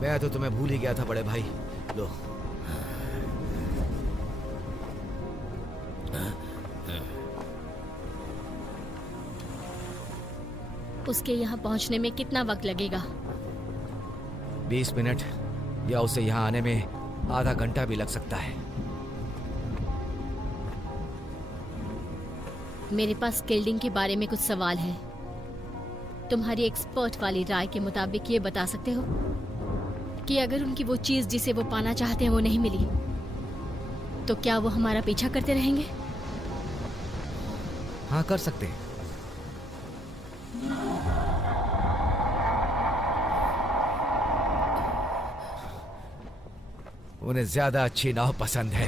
मैं तो तुम्हें भूल ही गया था बड़े भाई। लो। उसके यहाँ पहुँचने में कितना वक्त लगेगा? 20 मिनट या उसे यहाँ आने में आधा घंटा भी लग सकता है। मेरे पास स्किल्डिंग के बारे में कुछ सवाल है। तुम्हारी एक्सपर्ट वाली राय के मुताबिक ये बता सकते हो कि अगर उनकी वो चीज जिसे वो पाना चाहते हैं वो नहीं मिली, तो क्या वो हमारा पीछा करते रहेंगे? हाँ, कर सकते हैं। उन्हें ज्यादा अच्छी नाव पसंद है।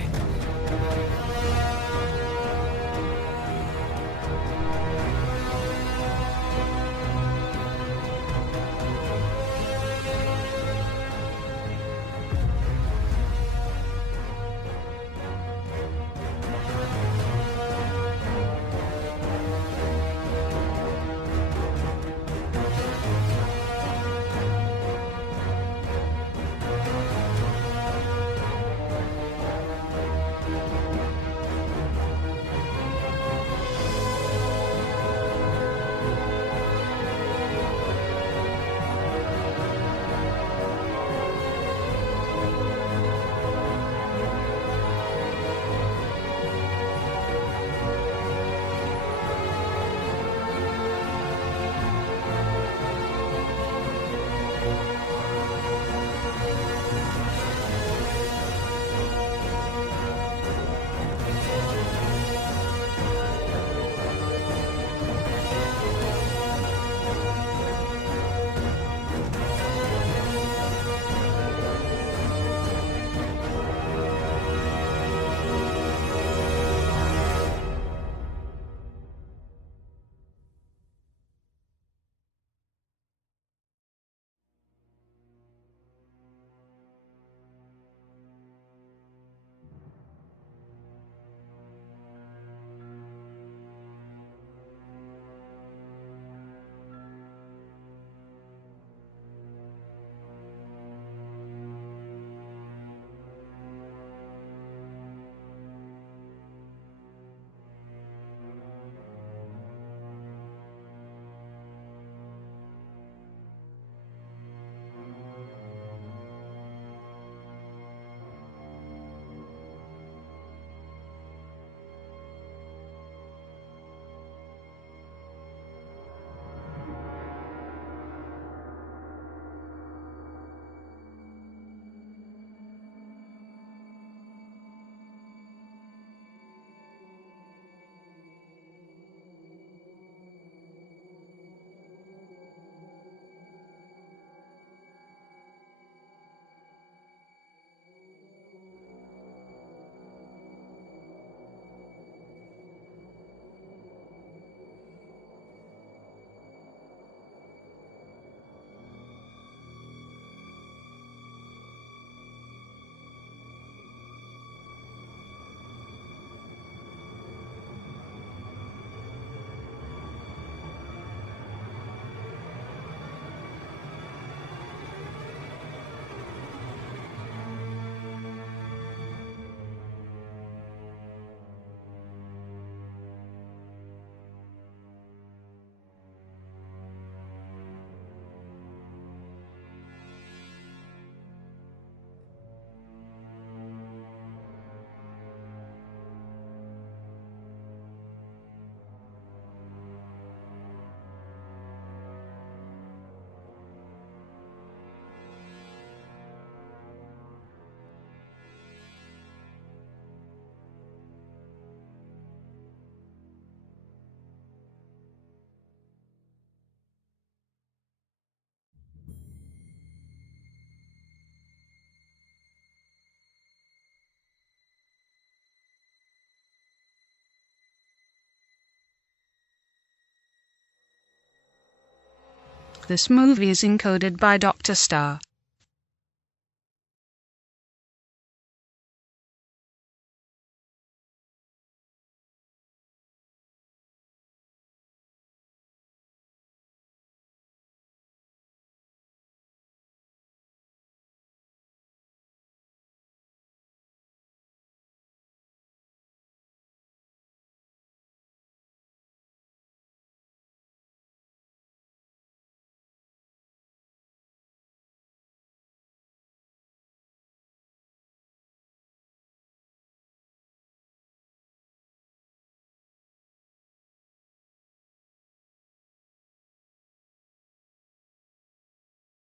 This movie is encoded by Dr. Star.